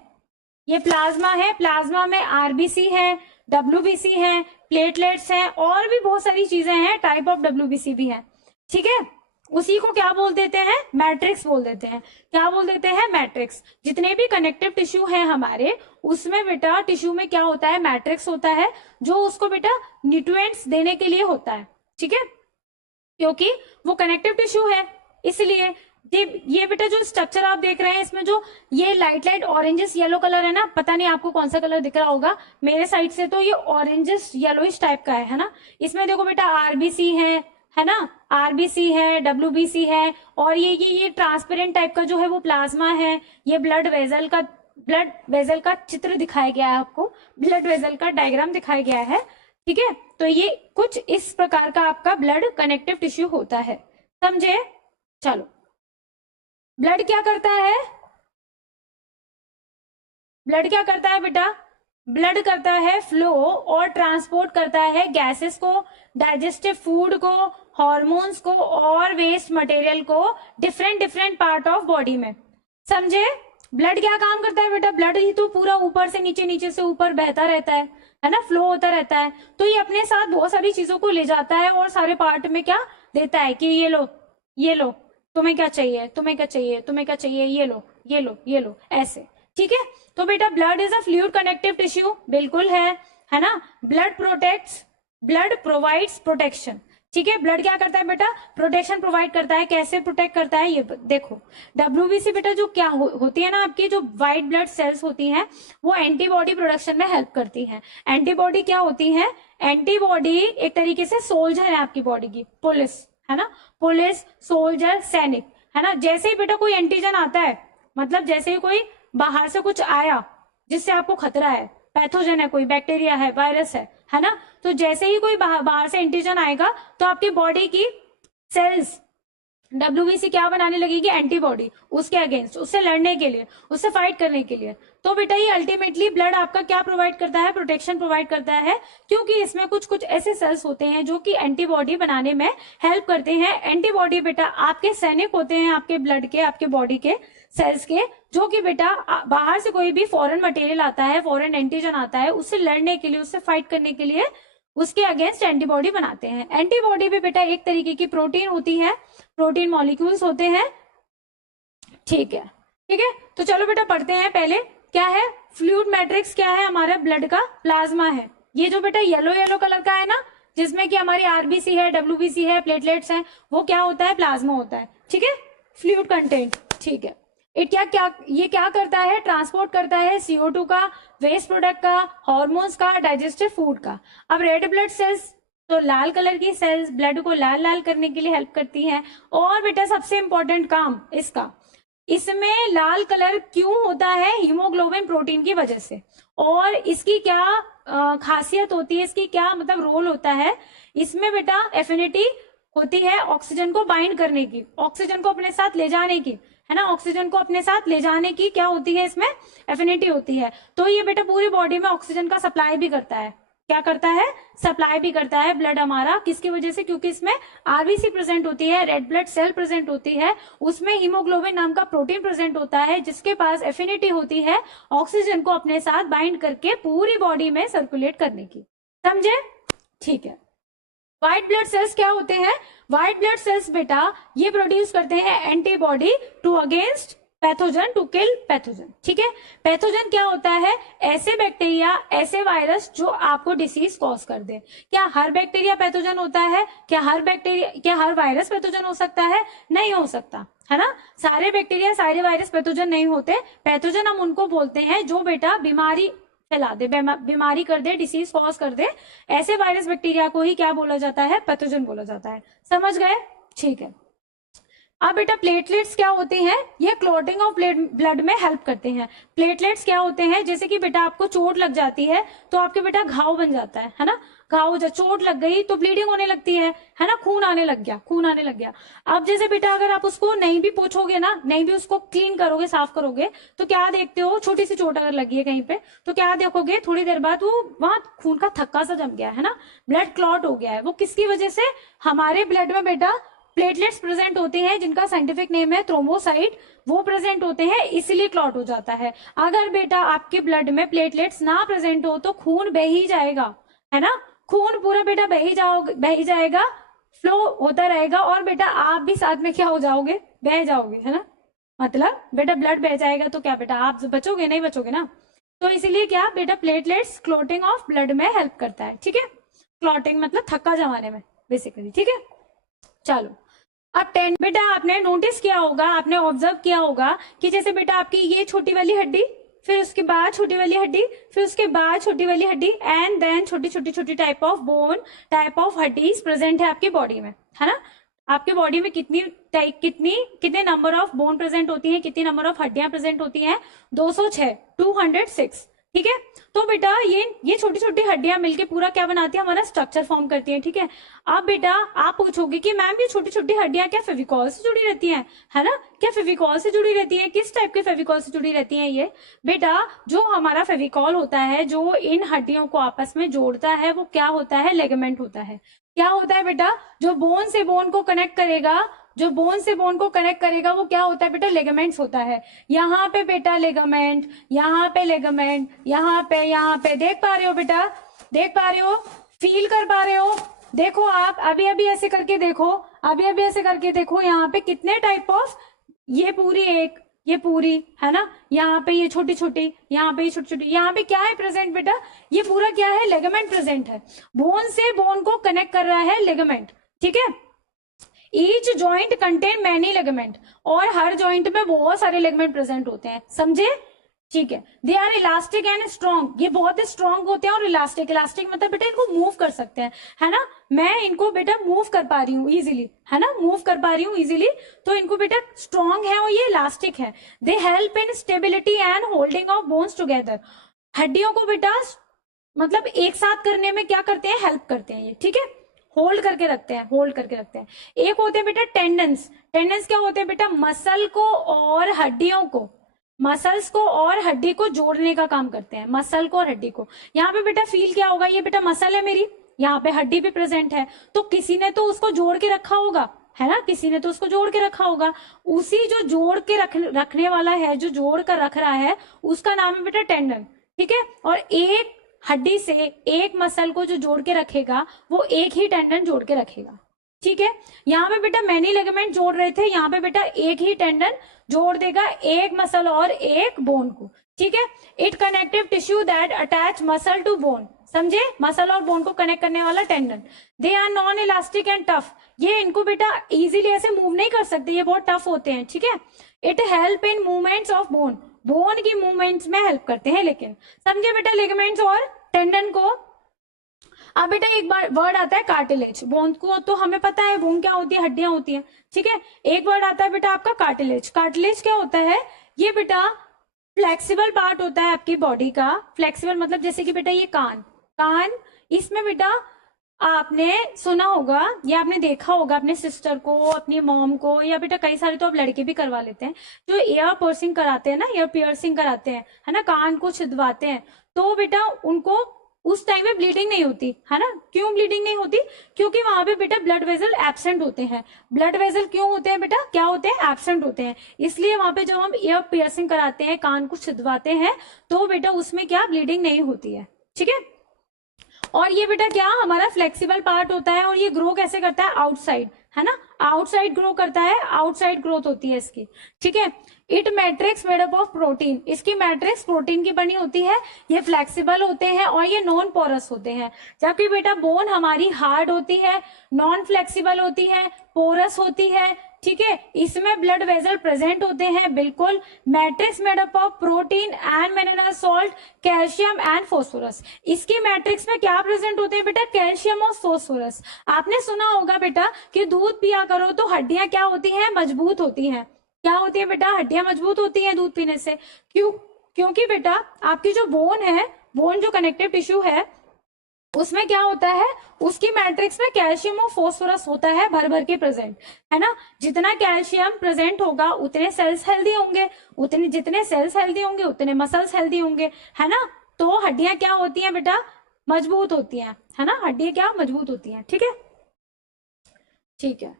ये प्लाज्मा है। प्लाज्मा में आरबीसी है, डब्ल्यूबीसी है, प्लेटलेट्स हैं, और भी बहुत सारी चीजें हैं, टाइप ऑफ डब्ल्यूबीसी भी है, ठीक है। उसी को क्या बोल देते हैं, मैट्रिक्स बोल देते हैं। क्या बोल देते हैं, मैट्रिक्स। जितने भी कनेक्टिव टिश्यू हैं हमारे, उसमें बेटा टिश्यू में क्या होता है, मैट्रिक्स होता है, जो उसको बेटा न्यूट्रिएंट्स देने के लिए होता है, ठीक है, क्योंकि वो कनेक्टिव टिश्यू है इसलिए। ये बेटा जो स्ट्रक्चर आप देख रहे हैं, इसमें जो ये लाइट ऑरेंजेस येलो कलर है ना, पता नहीं आपको कौन सा कलर दिख रहा होगा, मेरे साइड से तो ये ऑरेंजेस येलोइश टाइप का है ना। इसमें देखो बेटा आरबीसी है ना, आरबीसी है, डब्ल्यूबीसी है, और ये ट्रांसपेरेंट टाइप का जो है वो प्लाज्मा है। ये ब्लड वेजल का चित्र दिखाया गया है आपको, ब्लड वेजल का डायग्राम दिखाया गया है, ठीक है। तो ये कुछ इस प्रकार का आपका ब्लड कनेक्टिव टिश्यू होता है, समझे। चलो, ब्लड क्या करता है, ब्लड क्या करता है बेटा, ब्लड करता है फ्लो और ट्रांसपोर्ट करता है गैसेस को, डाइजेस्टिव फूड को, हार्मोन्स को और वेस्ट मटेरियल को डिफरेंट पार्ट ऑफ बॉडी में। समझे? ब्लड क्या काम करता है बेटा? ब्लड ही तो पूरा ऊपर से नीचे, नीचे से ऊपर बहता रहता है ना, फ्लो होता रहता है। तो ये अपने साथ बहुत सारी चीजों को ले जाता है और सारे पार्ट में क्या देता है कि ये लो, ये लो, तुम्हें क्या चाहिए, तुम्हें क्या चाहिए, तुम्हें क्या चाहिए, ये लो, ये लो, ये लो, ऐसे। ठीक है, तो बेटा blood is a fluid connective tissue, बिल्कुल है ना। Blood protects, blood provides protection. ठीक है, ब्लड क्या करता है बेटा? प्रोटेक्शन प्रोवाइड करता है। कैसे प्रोटेक्ट करता है ये देखो। डब्ल्यूबीसी बेटा जो क्या होती है ना, आपकी जो व्हाइट ब्लड सेल्स होती हैं वो एंटीबॉडी प्रोडक्शन में हेल्प करती हैं। एंटीबॉडी क्या होती है? एंटीबॉडी एक तरीके से सोल्जर है आपकी बॉडी की, पुलिस है ना, पुलिस, सोल्जर, सैनिक है ना। जैसे ही बेटा कोई एंटीजन आता है, मतलब जैसे ही कोई बाहर से कुछ आया जिससे आपको खतरा है, पैथोजन है, कोई बैक्टीरिया है, वायरस है ना, तो जैसे ही कोई बाहर से एंटीजन आएगा तो आपकी बॉडी की सेल्स डब्ल्यूबीसी क्या बनाने लगेगी? एंटीबॉडी, उसके अगेंस्ट, उससे लड़ने के लिए, उससे फाइट करने के लिए। तो बेटा ये अल्टीमेटली ब्लड आपका क्या प्रोवाइड करता है? प्रोटेक्शन प्रोवाइड करता है, क्योंकि इसमें कुछ कुछ ऐसे सेल्स होते हैं जो कि एंटीबॉडी बनाने में हेल्प करते हैं। एंटीबॉडी बेटा आपके सैनिक होते हैं, आपके ब्लड के, आपके बॉडी के सेल्स के, जो कि बेटा बाहर से कोई भी फॉरेन मटेरियल आता है, फॉरेन एंटीजन आता है, उससे लड़ने के लिए, उससे फाइट करने के लिए उसके अगेंस्ट एंटीबॉडी बनाते हैं। एंटीबॉडी भी बेटा एक तरीके की प्रोटीन होती है, प्रोटीन मॉलिक्यूल्स होते हैं। ठीक है, ठीक है, तो चलो बेटा पढ़ते हैं। पहले क्या है? फ्लूइड मैट्रिक्स क्या है? हमारा ब्लड का प्लाज्मा है। ये जो बेटा येलो येलो कलर का है ना, जिसमें कि हमारी आरबीसी है, डब्ल्यूबीसी है, प्लेटलेट्स हैं, वो क्या होता है? प्लाज्मा होता है। ठीक है, फ्लूइड कंटेंट। ठीक है, ये क्या करता है? ट्रांसपोर्ट करता है CO2 का, वेस्ट प्रोडक्ट का, हॉर्मोन्स का, डाइजेस्टिव फूड का। अब रेड ब्लड सेल्स, तो लाल कलर की सेल्स ब्लड को लाल लाल करने के लिए हेल्प करती हैं। और बेटा सबसे इंपॉर्टेंट काम इसका, इसमें लाल कलर क्यों होता है? हीमोग्लोबिन प्रोटीन की वजह से। और इसकी क्या खासियत होती है, इसकी क्या मतलब रोल होता है? इसमें बेटा एफिनिटी होती है ऑक्सीजन को बाइंड करने की, ऑक्सीजन को अपने साथ ले जाने की, है ना, ऑक्सीजन को अपने साथ ले जाने की क्या होती है? इसमें एफिनिटी होती है। तो ये बेटा पूरी बॉडी में ऑक्सीजन का सप्लाई भी करता है। क्या करता है? सप्लाई भी करता है ब्लड हमारा। किसकी वजह से? क्योंकि इसमें आरबीसी प्रेजेंट होती है, रेड ब्लड सेल प्रेजेंट होती है, उसमें हीमोग्लोबिन नाम का प्रोटीन प्रेजेंट होता है, जिसके पास एफिनिटी होती है ऑक्सीजन को अपने साथ बाइंड करके पूरी बॉडी में सर्कुलेट करने की। समझे? ठीक है। व्हाइट ब्लड सेल्स क्या होते हैं? व्हाइट ब्लड सेल्स बेटा ये प्रोड्यूस करते हैं antibody to against pathogen, to kill pathogen. ठीक है, पैथोजन क्या होता है? ऐसे बैक्टीरिया, ऐसे वायरस जो आपको डिसीज कॉज कर दे। क्या हर बैक्टीरिया पैथोजन होता है? क्या हर वायरस पैथोजन हो सकता है? नहीं हो सकता, है ना। सारे बैक्टीरिया, सारे वायरस पैथोजन नहीं होते। पैथोजन हम उनको बोलते हैं जो बेटा बीमारी फैला दे, बीमारी कर दे, डिसीज कॉज कर दे। ऐसे वायरस बैक्टीरिया को ही क्या बोला जाता है? पैथोजन बोला जाता है। समझ गए? ठीक है। अब बेटा प्लेटलेट्स क्या होते हैं? ये क्लॉटिंग ऑफ ब्लड में हेल्प करते हैं। प्लेटलेट्स क्या होते हैं? जैसे कि बेटा आपको चोट लग जाती है तो आपके बेटा घाव बन जाता है ना, घाव, जब चोट लग गई तो ब्लीडिंग होने लगती है ना, खून आने लग गया, खून आने लग गया। अब जैसे बेटा अगर आप उसको नहीं भी पोछोगे ना, नहीं भी उसको क्लीन करोगे, साफ करोगे, तो क्या देखते हो? छोटी सी चोट अगर लगी है कहीं पे तो क्या देखोगे? थोड़ी देर बाद वो वहां खून का थक्का सा जम गया है ना, ब्लड क्लॉट हो गया है। वो किसकी वजह से? हमारे ब्लड में बेटा प्लेटलेट्स प्रेजेंट होते हैं, जिनका साइंटिफिक नेम है थ्रोम्बोसाइट, वो प्रेजेंट होते हैं, इसलिए क्लॉट हो जाता है। अगर बेटा आपके ब्लड में प्लेटलेट्स ना प्रेजेंट हो तो खून बह ही जाएगा, है ना, खून पूरा बेटा बह ही जाएगा, फ्लो होता रहेगा, और बेटा आप भी साथ में क्या हो जाओगे? बह जाओगे, है ना। मतलब बेटा ब्लड बह जाएगा तो क्या बेटा आप बचोगे? नहीं बचोगे ना। तो इसीलिए क्या बेटा प्लेटलेट्स क्लॉटिंग ऑफ ब्लड में हेल्प करता है। ठीक है, क्लॉटिंग मतलब थक्का जमाने में बेसिकली। ठीक है, चलो अब 10 बेटा आपने नोटिस किया होगा, आपने ऑब्जर्व किया होगा कि जैसे बेटा आपकी ये छोटी वाली हड्डी, फिर उसके बाद छोटी वाली हड्डी, फिर उसके बाद छोटी वाली हड्डी, एंड देन छोटी छोटी छोटी type of bone, type of हड्डीज प्रेजेंट है आपकी बॉडी में, है ना। आपके बॉडी में कितने नंबर ऑफ बोन प्रेजेंट होती है, कितनी नंबर ऑफ हड्डियां प्रेजेंट होती हैं? 206। ठीक है, तो बेटा ये छोटी छोटी हड्डियां मिलके पूरा क्या बनाती है? हमारा स्ट्रक्चर फॉर्म करती है। ठीक है, अब बेटा आप पूछोगे कि मैम ये छोटी छोटी हड्डियां क्या फेविकॉल से जुड़ी रहती हैं, है ना, क्या फेविकॉल से जुड़ी रहती है? किस टाइप के फेविकॉल से जुड़ी रहती हैं ये? बेटा जो हमारा फेविकॉल होता है, जो इन हड्डियों को आपस में जोड़ता है, वो क्या होता है? लिगामेंट होता है। क्या होता है बेटा? जो बोन से बोन को कनेक्ट करेगा जो बोन से बोन को कनेक्ट करेगा वो क्या होता है बेटा, लिगामेंट्स होता है। यहाँ पे बेटा लिगामेंट, यहाँ पे लिगामेंट, यहाँ पे देख पा रहे हो बेटा, देख पा रहे हो, फील कर पा रहे हो। देखो आप अभी अभी ऐसे करके देखो, अभी अभी ऐसे करके देखो, यहाँ पे कितने टाइप ऑफ, ये पूरी एक, ये पूरी है ना, यहाँ पे ये छोटी छोटी, यहाँ पे ये छोटी छोटी, यहाँ पे क्या है प्रेजेंट बेटा, ये पूरा क्या है, लिगामेंट प्रेजेंट है। बोन से बोन को कनेक्ट कर रहा है लिगामेंट, ठीक है। Each joint contain many ligament, और हर जॉइंट में बहुत सारे लिगामेंट प्रेजेंट होते हैं, समझे, ठीक है। They are elastic and strong, ये बहुत स्ट्रॉन्ग होते हैं और इलास्टिक, इलास्टिक मतलब बेटा इनको मूव कर सकते हैं, है ना। मैं इनको बेटा मूव कर पा रही हूँ इजीली, है ना, मूव कर पा रही हूँ इजीली, तो इनको बेटा स्ट्रॉन्ग है और ये इलास्टिक है। They help in stability and holding of bones together, हड्डियों को बेटा मतलब एक साथ करने में क्या करते हैं, हेल्प करते हैं ये, ठीक है, होल्ड करके रखते हैं, होल्ड करके रखते हैं। एक होते हैं बेटा टेंडन्स, टेंडन्स क्या होते हैं बेटा, मसल को और हड्डियों को, मसल्स को और हड्डी को जोड़ने का काम करते हैं, मसल को और हड्डी को। यहाँ पे बेटा फील क्या होगा, ये बेटा मसल है मेरी, यहाँ पे हड्डी भी प्रेजेंट है, तो किसी ने तो उसको जोड़ के रखा होगा, है ना, किसी ने तो उसको जोड़ के रखा होगा। उसी जो जोड़ के रखने वाला है, जो जोड़ कर रख रहा है, उसका नाम है बेटा टेंडन, ठीक है। और एक हड्डी से एक मसल को जो जोड़ के रखेगा वो एक ही टेंडन जोड़ के रखेगा, ठीक है। यहाँ पे बेटा मैनी लिगामेंट जोड़ रहे थे, यहाँ पे बेटा एक ही टेंडन जोड़ देगा एक मसल और एक बोन को, ठीक है। It connective tissue that attach muscle to bone, समझे, मसल और बोन को कनेक्ट करने वाला tendon. They are non elastic and tough, ये इनको बेटा इजीली ऐसे मूव नहीं कर सकते, ये बहुत टफ होते हैं, ठीक है। It help in movements of bone, bone की मूवमेंट्स में हेल्प करते हैं, लेकिन समझे बेटा लिगामेंट्स और टेंडन को। अब बेटा एक बार वर्ड आता है कार्टिलेज, बोन को तो हमें पता है बोन क्या होती है, हड्डियां होती हैं, ठीक है। एक वर्ड आता है बेटा आपका कार्टिलेज, कार्टिलेज क्या होता है, ये बेटा फ्लेक्सिबल पार्ट होता है आपकी बॉडी का, फ्लेक्सिबल मतलब जैसे कि बेटा ये कान, कान, इसमें बेटा आपने सुना होगा या आपने देखा होगा अपने सिस्टर को, अपनी मॉम को, या बेटा कई सारे तो अब लड़के भी करवा लेते हैं, जो ईयर पर्सिंग कराते हैं ना, ईयर पियर्सिंग कराते हैं, है ना, कान को छिदवाते हैं, तो बेटा उनको उस टाइम में ब्लीडिंग नहीं होती, है ना। क्यों ब्लीडिंग नहीं होती, क्योंकि वहां पे बेटा ब्लड वेजल एब्सेंट होते हैं। ब्लड वेजल क्यों होते हैं बेटा, क्या होते हैं, एब्सेंट होते हैं, इसलिए वहां पे जब हम ईयर पियर्सिंग कराते हैं, कान को छिदवाते हैं, तो बेटा उसमें क्या ब्लीडिंग नहीं होती है, ठीक है। और ये बेटा क्या हमारा फ्लेक्सिबल पार्ट होता है, और ये ग्रो कैसे करता है, आउटसाइड, है ना, आउटसाइड ग्रो करता है, आउटसाइड ग्रोथ होती है इसकी, ठीक है। It matrix made up of protein, इसकी मैट्रिक्स प्रोटीन की बनी होती है, ये फ्लेक्सिबल होते हैं और ये नॉन पोरस होते हैं। जबकि बेटा बोन हमारी हार्ड होती है, नॉन फ्लेक्सिबल होती है, पोरस होती है, ठीक है। इसमें ब्लड वेजल प्रेजेंट होते हैं, बिल्कुल। Matrix made up of protein and mineral salt, calcium and phosphorus, इसकी मैट्रिक्स में क्या प्रेजेंट होते हैं बेटा, कैल्शियम और फोस्फोरस। आपने सुना होगा बेटा कि दूध पिया करो तो हड्डियां क्या होती हैं, मजबूत होती हैं, क्या होती है बेटा, हड्डियां मजबूत होती हैं दूध पीने से। क्यों, क्योंकि बेटा आपकी जो बोन है, बोन जो कनेक्टिव टिश्यू है, उसमें क्या होता है, उसकी मैट्रिक्स में कैल्शियम और फोस्फोरस होता है भर भर के प्रेजेंट, है ना। जितना कैल्शियम प्रेजेंट होगा उतने सेल्स हेल्दी होंगे, उतने जितने सेल्स हेल्दी होंगे उतने मसल्स हेल्दी होंगे, है ना। तो हड्डियां क्या होती हैं बेटा, मजबूत होती हैं, है ना, हड्डियां क्या मजबूत होती हैं, ठीक है, ठीक है।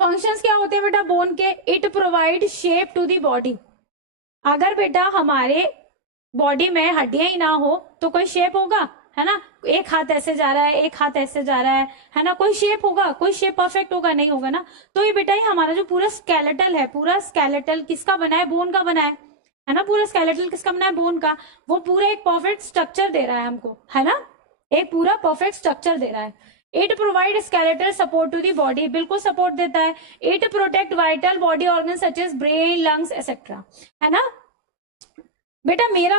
फंक्शंस क्या होते हैं बेटा बोन के, it provide shape to the body. अगर बेटा हमारे बॉडी में हड्डियां ही ना हो तो कोई शेप होगा, है ना, एक हाथ ऐसे जा रहा है, एक हाथ ऐसे जा रहा है ना, कोई शेप होगा, कोई शेप परफेक्ट होगा, नहीं होगा ना। तो ये बेटा ये हमारा जो पूरा स्केलेटल है, पूरा स्केलेटल किसका बना है, बोन का बना है ना, पूरा स्केलेटल किसका बना है, बोन का, वो पूरा एक परफेक्ट स्ट्रक्चर दे रहा है हमको, है ना, एक पूरा परफेक्ट स्ट्रक्चर दे रहा है। It provide skeletal support to the body, बिल्कुल सपोर्ट देता है। It protect vital body organ such as brain, lungs etcetera, है ना। बेटा मेरा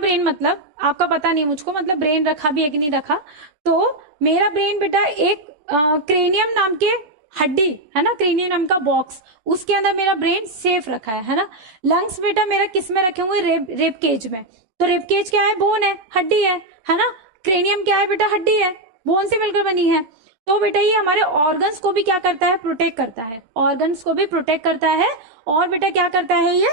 ब्रेन मतलब आपका पता नहीं मुझको, मतलब ब्रेन रखा भी है कि नहीं रखा, तो मेरा ब्रेन बेटा एक क्रेनियम नाम के हड्डी, है ना, क्रेनियम नाम का बॉक्स, उसके अंदर मेरा ब्रेन सेफ रखा है ना। लंग्स बेटा मेरा किस में रखे हुए, रिब केज में, तो रिब केज क्या है, बोन है, हड्डी है ना। क्रेनियम क्या है बेटा, हड्डी है, बोन से मिलकर बनी है। तो बेटा ये हमारे ऑर्गन्स को भी क्या करता है, प्रोटेक्ट करता है, ऑर्गन्स को भी प्रोटेक्ट करता है। और बेटा क्या करता है, ये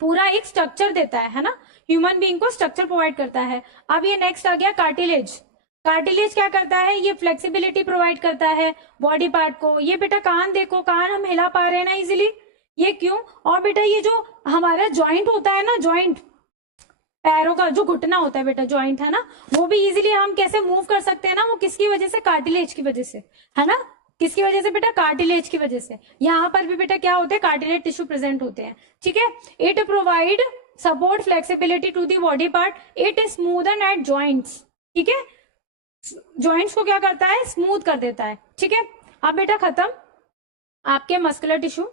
पूरा एक स्ट्रक्चर देता है ना, ह्यूमन बीइंग को स्ट्रक्चर प्रोवाइड करता है। अब ये नेक्स्ट आ गया कार्टिलेज। कार्टिलेज क्या करता है, ये फ्लेक्सिबिलिटी प्रोवाइड करता है बॉडी पार्ट को। ये बेटा कान देखो, कान हम हिला पा रहे हैं ना इजिली, ये क्यों? और बेटा ये जो हमारा जॉइंट होता है ना, जॉइंट पैरों का जो घुटना होता है बेटा, जॉइंट है ना, वो भी इजीली हम कैसे मूव कर सकते हैं ना, वो किसकी वजह से? कार्टिलेज की वजह से, है ना। किसकी वजह से बेटा? कार्टिलेज की वजह से। यहाँ पर भी बेटा क्या होते हैं? कार्टिलेज टिश्यू प्रेजेंट होते हैं, ठीक है। It provide support flexibility to the body part, it smoothen at joints, ठीक है। जॉइंट्स को क्या करता है? स्मूथ कर देता है, ठीक है। अब बेटा खत्म आपके मस्कुलर टिश्यू,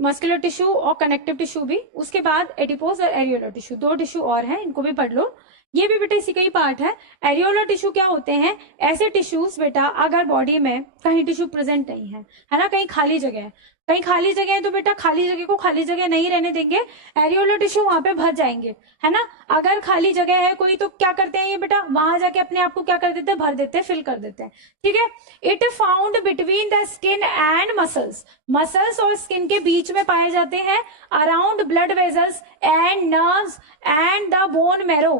मस्कुलर टिश्यू और कनेक्टिव टिश्यू भी। उसके बाद एडिपोज और एरियोलर टिश्यू, दो टिश्यू और हैं, इनको भी पढ़ लो, ये भी बेटा इसी का ही पार्ट है। एरियोलर टिश्यू क्या होते हैं? ऐसे टिश्यूज बेटा अगर बॉडी में कहीं टिश्यू प्रेजेंट नहीं है ना, कहीं खाली जगह है, कहीं खाली जगह है, तो बेटा खाली जगह को खाली जगह नहीं रहने देंगे, एरियोलर टिश्यू वहां पे भर जाएंगे, है ना। अगर खाली जगह है कोई, तो क्या करते हैं ये बेटा? वहां जाके अपने आप को क्या कर देते हैं? भर देते हैं, फिल कर देते हैं, ठीक है। It found between the skin and muscles, muscles और स्किन के बीच में पाए जाते हैं, around blood vessels and nerves and the bone marrow.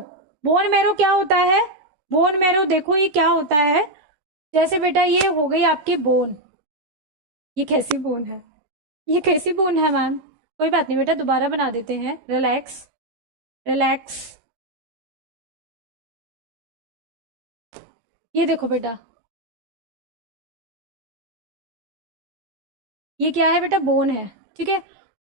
Bone marrow क्या होता है? बोन मैरो देखो ये क्या होता है, जैसे बेटा ये हो गई आपकी बोन, ये कैसी बोन है? ये कैसी बोन है मैम? कोई बात नहीं बेटा, दोबारा बना देते हैं, रिलैक्स रिलैक्स। ये देखो बेटा, ये क्या है बेटा? बोन है, ठीक है।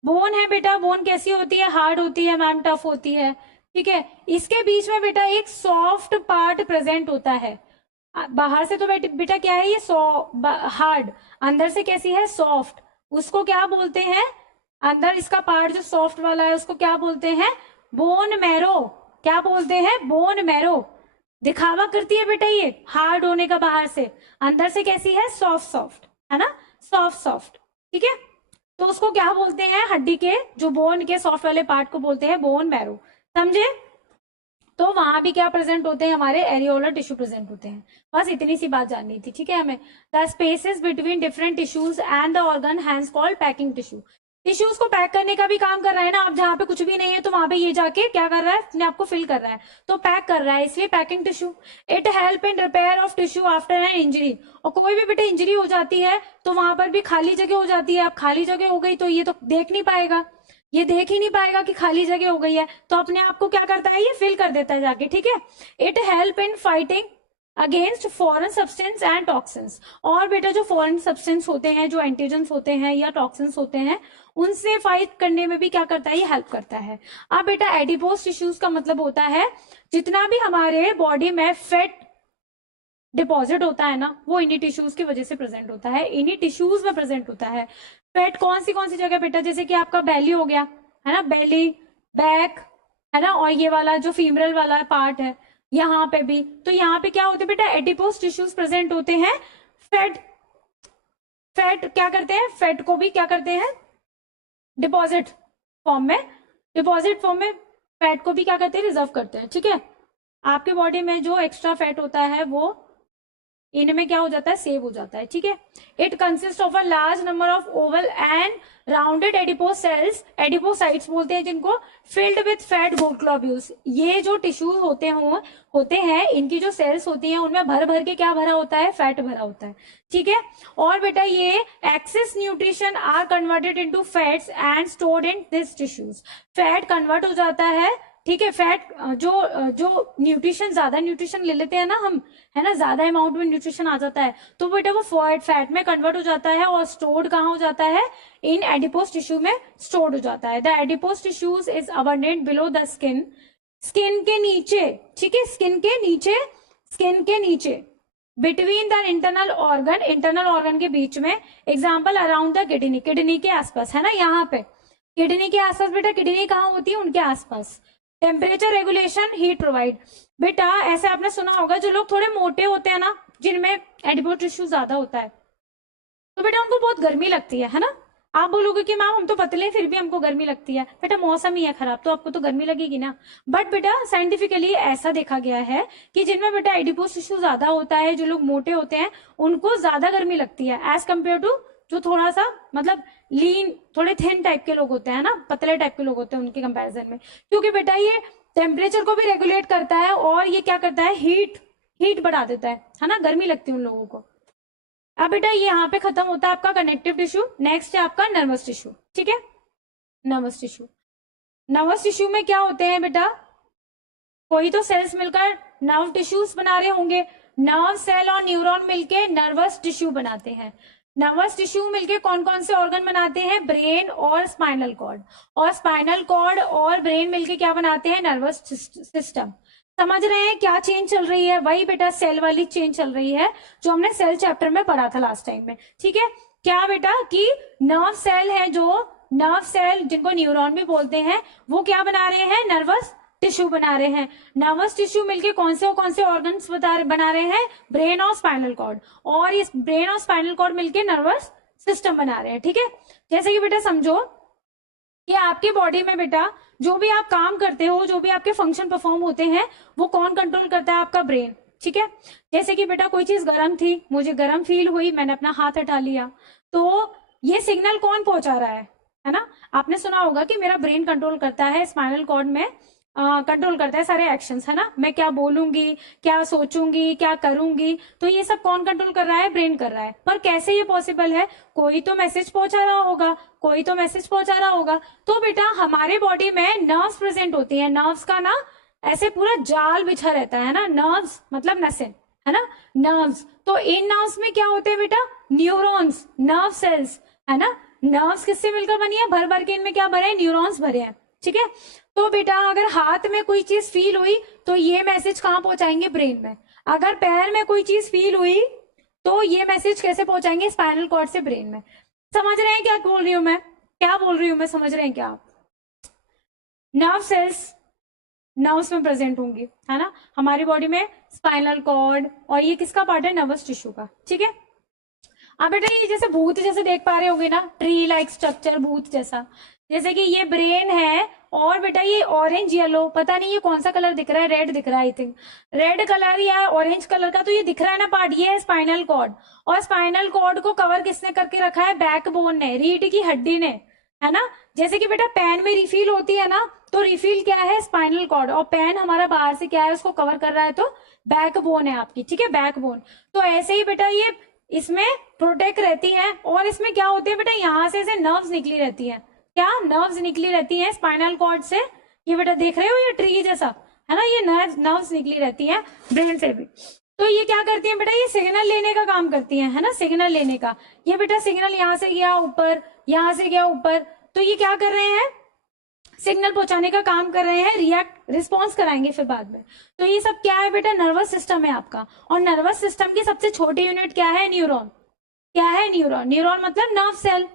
बोन है बेटा, बोन कैसी होती है? हार्ड होती है मैम, टफ होती है, ठीक है। इसके बीच में बेटा एक सॉफ्ट पार्ट प्रेजेंट होता है। बाहर से तो बेटा क्या है? ये हार्ड, अंदर से कैसी है? सॉफ्ट। उसको क्या बोलते हैं? अंदर इसका पार्ट जो सॉफ्ट वाला है उसको क्या बोलते हैं? Bone marrow. क्या बोलते हैं? Bone marrow. दिखावा करती है बेटा ये हार्ड होने का, बाहर से, अंदर से कैसी है? सॉफ्ट सॉफ्ट, है ना, सॉफ्ट सॉफ्ट, ठीक है। तो उसको क्या बोलते हैं? हड्डी के जो बोन के सॉफ्ट वाले पार्ट को बोलते हैं बोन मैरो, समझे। तो वहां भी क्या प्रेजेंट होते हैं? हमारे एरियोलर टिश्यू प्रेजेंट होते हैं। बस इतनी सी बात जाननी थी, ठीक है हमें। The spaces between different tissues and the organ hence called packing tissue. Tissues को पैक करने का भी काम कर रहा है ना, अब जहां पे कुछ भी नहीं है तो वहां पे ये जाके क्या कर रहा है? अपने आप को फिल कर रहा है, तो पैक कर रहा है, इसलिए packing tissue. It help in repair of tissue after an injury. और कोई भी बेटा इंजरी हो जाती है तो वहां पर भी खाली जगह हो जाती है। अब खाली जगह हो गई तो ये तो देख नहीं पाएगा, ये देख ही नहीं पाएगा कि खाली जगह हो गई है, तो अपने आप को क्या करता है? ये फिल कर देता है जाके, ठीक है। It help in fighting against foreign substance and toxins. और बेटा जो फॉरेन सब्सटेंस होते हैं, जो एंटीजेंस होते हैं या टॉक्सिन्स होते हैं, उनसे फाइट करने में भी क्या करता है? ये हेल्प करता है। अब बेटा एडिपोज टिश्यूज का मतलब होता है जितना भी हमारे बॉडी में फैट डिपॉजिट होता है ना, वो इन्हीं टिश्यूज की वजह से प्रेजेंट होता है, इन्हीं टिश्यूज में प्रेजेंट होता है। फैट कौन सी जगह बेटा? जैसे कि आपका बेली हो गया, है ना, बेली, बैक, है ना, और ये वाला जो फीमरल वाला पार्ट है, यहाँ पे भी। तो यहाँ पे क्या होते हैं बेटा? एडिपोज टिश्यूज प्रेजेंट होते हैं। फैट फैट क्या करते हैं? फैट को भी क्या करते हैं? डिपॉजिट फॉर्म में, डिपॉजिट फॉर्म में फैट को भी क्या करते हैं? रिजर्व करते हैं, ठीक है। आपके बॉडी में जो एक्स्ट्रा फैट होता है वो इनमें क्या हो जाता है? सेव हो जाता है, ठीक है। It consist of a large number of oval and rounded adipose cells, adipocytes बोलते हैं जिनको, फिल्ड विथ फैट ग्लोब्यूल्स। ये जो टिश्यू होते हैं, इनकी जो सेल्स होती हैं उनमें भर भर के क्या भरा होता है? फैट भरा होता है, ठीक है। और बेटा ये excess nutrition are converted into fats and stored in this tissues. Fat convert हो जाता है, ठीक है। फैट जो जो न्यूट्रिशन, ज्यादा न्यूट्रिशन ले लेते हैं ना हम, है ना, ज्यादा अमाउंट में न्यूट्रिशन आ जाता है, तो बेटा वो फैट में कन्वर्ट हो जाता है और स्टोर्ड कहाँ हो जाता है? इन एडिपोज टिश्यू में स्टोर्ड हो जाता है। The adipose tissues is abundant below the skin, skin के नीचे, ठीक है, स्किन के नीचे between the internal organ, internal organ के बीच में। Example around the kidney, kidney के आसपास, है ना, यहाँ पे किडनी के आसपास बेटा, किडनी कहाँ होती है? उनके आसपास। Temperature regulation, heat provide. बेटा ऐसे आपने सुना होगा जो लोग थोड़े मोटे होते हैं ना, जिनमें एडिपोज टिश्यू ज्यादा होता है, तो बेटा उनको बहुत गर्मी लगती है ना। आप बोलोगे कि मैम हम तो पतले हैं फिर भी हमको गर्मी लगती है। बेटा मौसम ही है खराब तो आपको तो गर्मी लगेगी ना। बट बेटा साइंटिफिकली ऐसा देखा गया है कि जिनमें बेटा एडिपोज टिश्यू ज्यादा होता है, जो लोग मोटे होते हैं, उनको ज्यादा गर्मी लगती है एज कम्पेयर टू जो थोड़ा सा मतलब लीन, थोड़े थिन टाइप के लोग होते हैं ना, पतले टाइप के लोग होते हैं उनके कंपैरिजन में। क्योंकि बेटा ये टेम्परेचर को भी रेगुलेट करता है और ये क्या करता है? हीट हीट बढ़ा देता है ना, गर्मी लगती है उन लोगों को। अब बेटा ये यहाँ पे खत्म होता है आपका कनेक्टिव टिश्यू। नेक्स्ट है आपका नर्वस टिश्यू, ठीक है। नर्वस टिश्यू, नर्वस टिश्यू में क्या होते हैं बेटा, कोई तो सेल्स मिलकर नर्व टिश्यूज बना रहे होंगे। नर्व सेल और न्यूरॉन मिलके नर्वस टिश्यू बनाते हैं। नर्वस टिश्यू मिलके कौन कौन से ऑर्गन बनाते हैं, ब्रेन और स्पाइनल कॉर्ड। और स्पाइनल कॉर्ड और ब्रेन मिलके क्या बनाते हैं, नर्वस सिस्टम। समझ रहे हैं क्या चेंज चल रही है, वही बेटा सेल वाली चेंज चल रही है जो हमने सेल चैप्टर में पढ़ा था लास्ट टाइम में, ठीक है। क्या बेटा कि नर्व सेल है, जो नर्व सेल जिनको न्यूरॉन भी बोलते हैं, वो क्या बना रहे हैं, नर्वस टिश्यू बना रहे हैं। नर्वस टिश्यू मिलके कौन से ऑर्गन्स बना रहे हैं, ब्रेन और स्पाइनल कॉर्ड। और इस ब्रेन और स्पाइनल कॉर्ड मिलके नर्वस सिस्टम बना रहे हैं, ठीक है। जैसे कि बेटा समझो कि आपकी बॉडी में बेटा जो भी आप काम करते हो, जो भी आपके फंक्शन परफॉर्म होते हैं, वो कौन कंट्रोल करता है, आपका ब्रेन, ठीक है। जैसे कि बेटा कोई चीज गर्म थी, मुझे गर्म फील हुई, मैंने अपना हाथ हटा लिया, तो ये सिग्नल कौन पहुंचा रहा है ना। आपने सुना होगा कि मेरा ब्रेन कंट्रोल करता है, स्पाइनल कॉर्ड में कंट्रोल करता है सारे एक्शंस, है ना। मैं क्या बोलूंगी, क्या सोचूंगी, क्या करूंगी, तो ये सब कौन कंट्रोल कर रहा है, ब्रेन कर रहा है। पर कैसे ये पॉसिबल है, कोई तो मैसेज पहुंचा रहा होगा, कोई तो मैसेज पहुंचा रहा होगा। तो बेटा हमारे बॉडी में नर्व्स प्रेजेंट होती है। नर्व्स का ना ऐसे पूरा जाल बिछा रहता है ना, नर्व्स मतलब नसें, है ना, नर्व्स। तो इन नर्व्स में क्या होते हैं बेटा, न्यूरॉन्स, नर्व सेल्स, है ना। नर्व्स किससे मिलकर बनी है, भर भर के इनमें क्या भरे हैं, न्यूरॉन्स भरे हैं, ठीक है। तो बेटा अगर हाथ में कोई चीज फील हुई तो ये मैसेज कहाँ पहुंचाएंगे, ब्रेन में। अगर पैर में कोई चीज फील हुई तो ये मैसेज कैसे पहुंचाएंगे, स्पाइनल कॉर्ड से ब्रेन में। समझ रहे हैं क्या बोल रही हूं मैं, क्या बोल रही हूं मैं, समझ रहे हैं क्या आप। नर्व सेल्स नर्व्स में प्रेजेंट होंगी, है ना, हमारी बॉडी में स्पाइनल कॉर्ड। और ये किसका पार्ट है, नर्वस टिश्यू का, ठीक है। अब बेटा ये जैसे भूत जैसे देख पा रहे होंगे ना, ट्री लाइक स्ट्रक्चर, भूत जैसा। जैसे कि ये ब्रेन है, और बेटा ये ऑरेंज येलो, पता नहीं ये कौन सा कलर दिख रहा है, रेड दिख रहा है आई थिंक, रेड कलर या ऑरेंज कलर का, तो ये दिख रहा है ना पार्ट, ये है स्पाइनल कॉर्ड। और स्पाइनल कॉर्ड को कवर किसने करके रखा है, बैकबोन ने, रीढ़ की हड्डी ने, है ना। जैसे कि बेटा पेन में रिफिल होती है ना, तो रिफिल क्या है, स्पाइनल कॉर्ड, और पेन हमारा बाहर से क्या है, उसको कवर कर रहा है, तो बैकबोन है आपकी, ठीक है, बैकबोन। तो ऐसे ही बेटा ये इसमें प्रोटेक्ट रहती है। और इसमें क्या होती है बेटा, यहाँ से ऐसे नर्व्स निकली रहती है, क्या नर्व्स निकली रहती हैं स्पाइनल कॉर्ड से। ये बेटा देख रहे हो ये ट्री जैसा, है ना, ये नर्व्स निकली रहती हैं ब्रेन से भी। तो ये क्या करती हैं बेटा, ये सिग्नल लेने का काम करती हैं, है ना, सिग्नल लेने का। ये बेटा सिग्नल यहाँ से गया ऊपर, यहाँ से गया ऊपर, तो ये क्या कर रहे हैं, सिग्नल पहुंचाने का काम कर रहे हैं, रिएक्ट रिस्पॉन्स कराएंगे फिर बाद में। तो ये सब क्या है बेटा, नर्वस सिस्टम है आपका। और नर्वस सिस्टम की सबसे छोटी यूनिट क्या है, न्यूरॉन। क्या है, न्यूरॉन। न्यूरॉन मतलब नर्व सेल,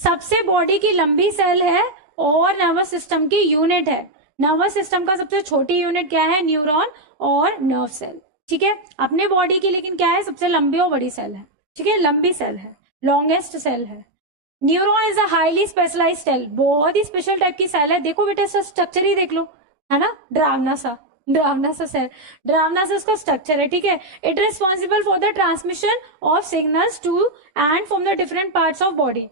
सबसे बॉडी की लंबी सेल है और नर्वस सिस्टम की यूनिट है। नर्वस सिस्टम का सबसे छोटी यूनिट क्या है, न्यूरॉन और नर्व सेल, ठीक है। अपने बॉडी की लेकिन क्या है, सबसे लंबी और बड़ी सेल है, ठीक है, लंबी सेल है, लॉन्गेस्ट सेल है। Neuron is a highly specialised cell, बहुत ही स्पेशल टाइप की सेल है। देखो बेटा इसका स्ट्रक्चर ही देख लो, है ना, डरावना सा सेल, डरावना सा उसका स्ट्रक्चर है, ठीक है। It responsible for the transmission of signals to and from the different parts of body.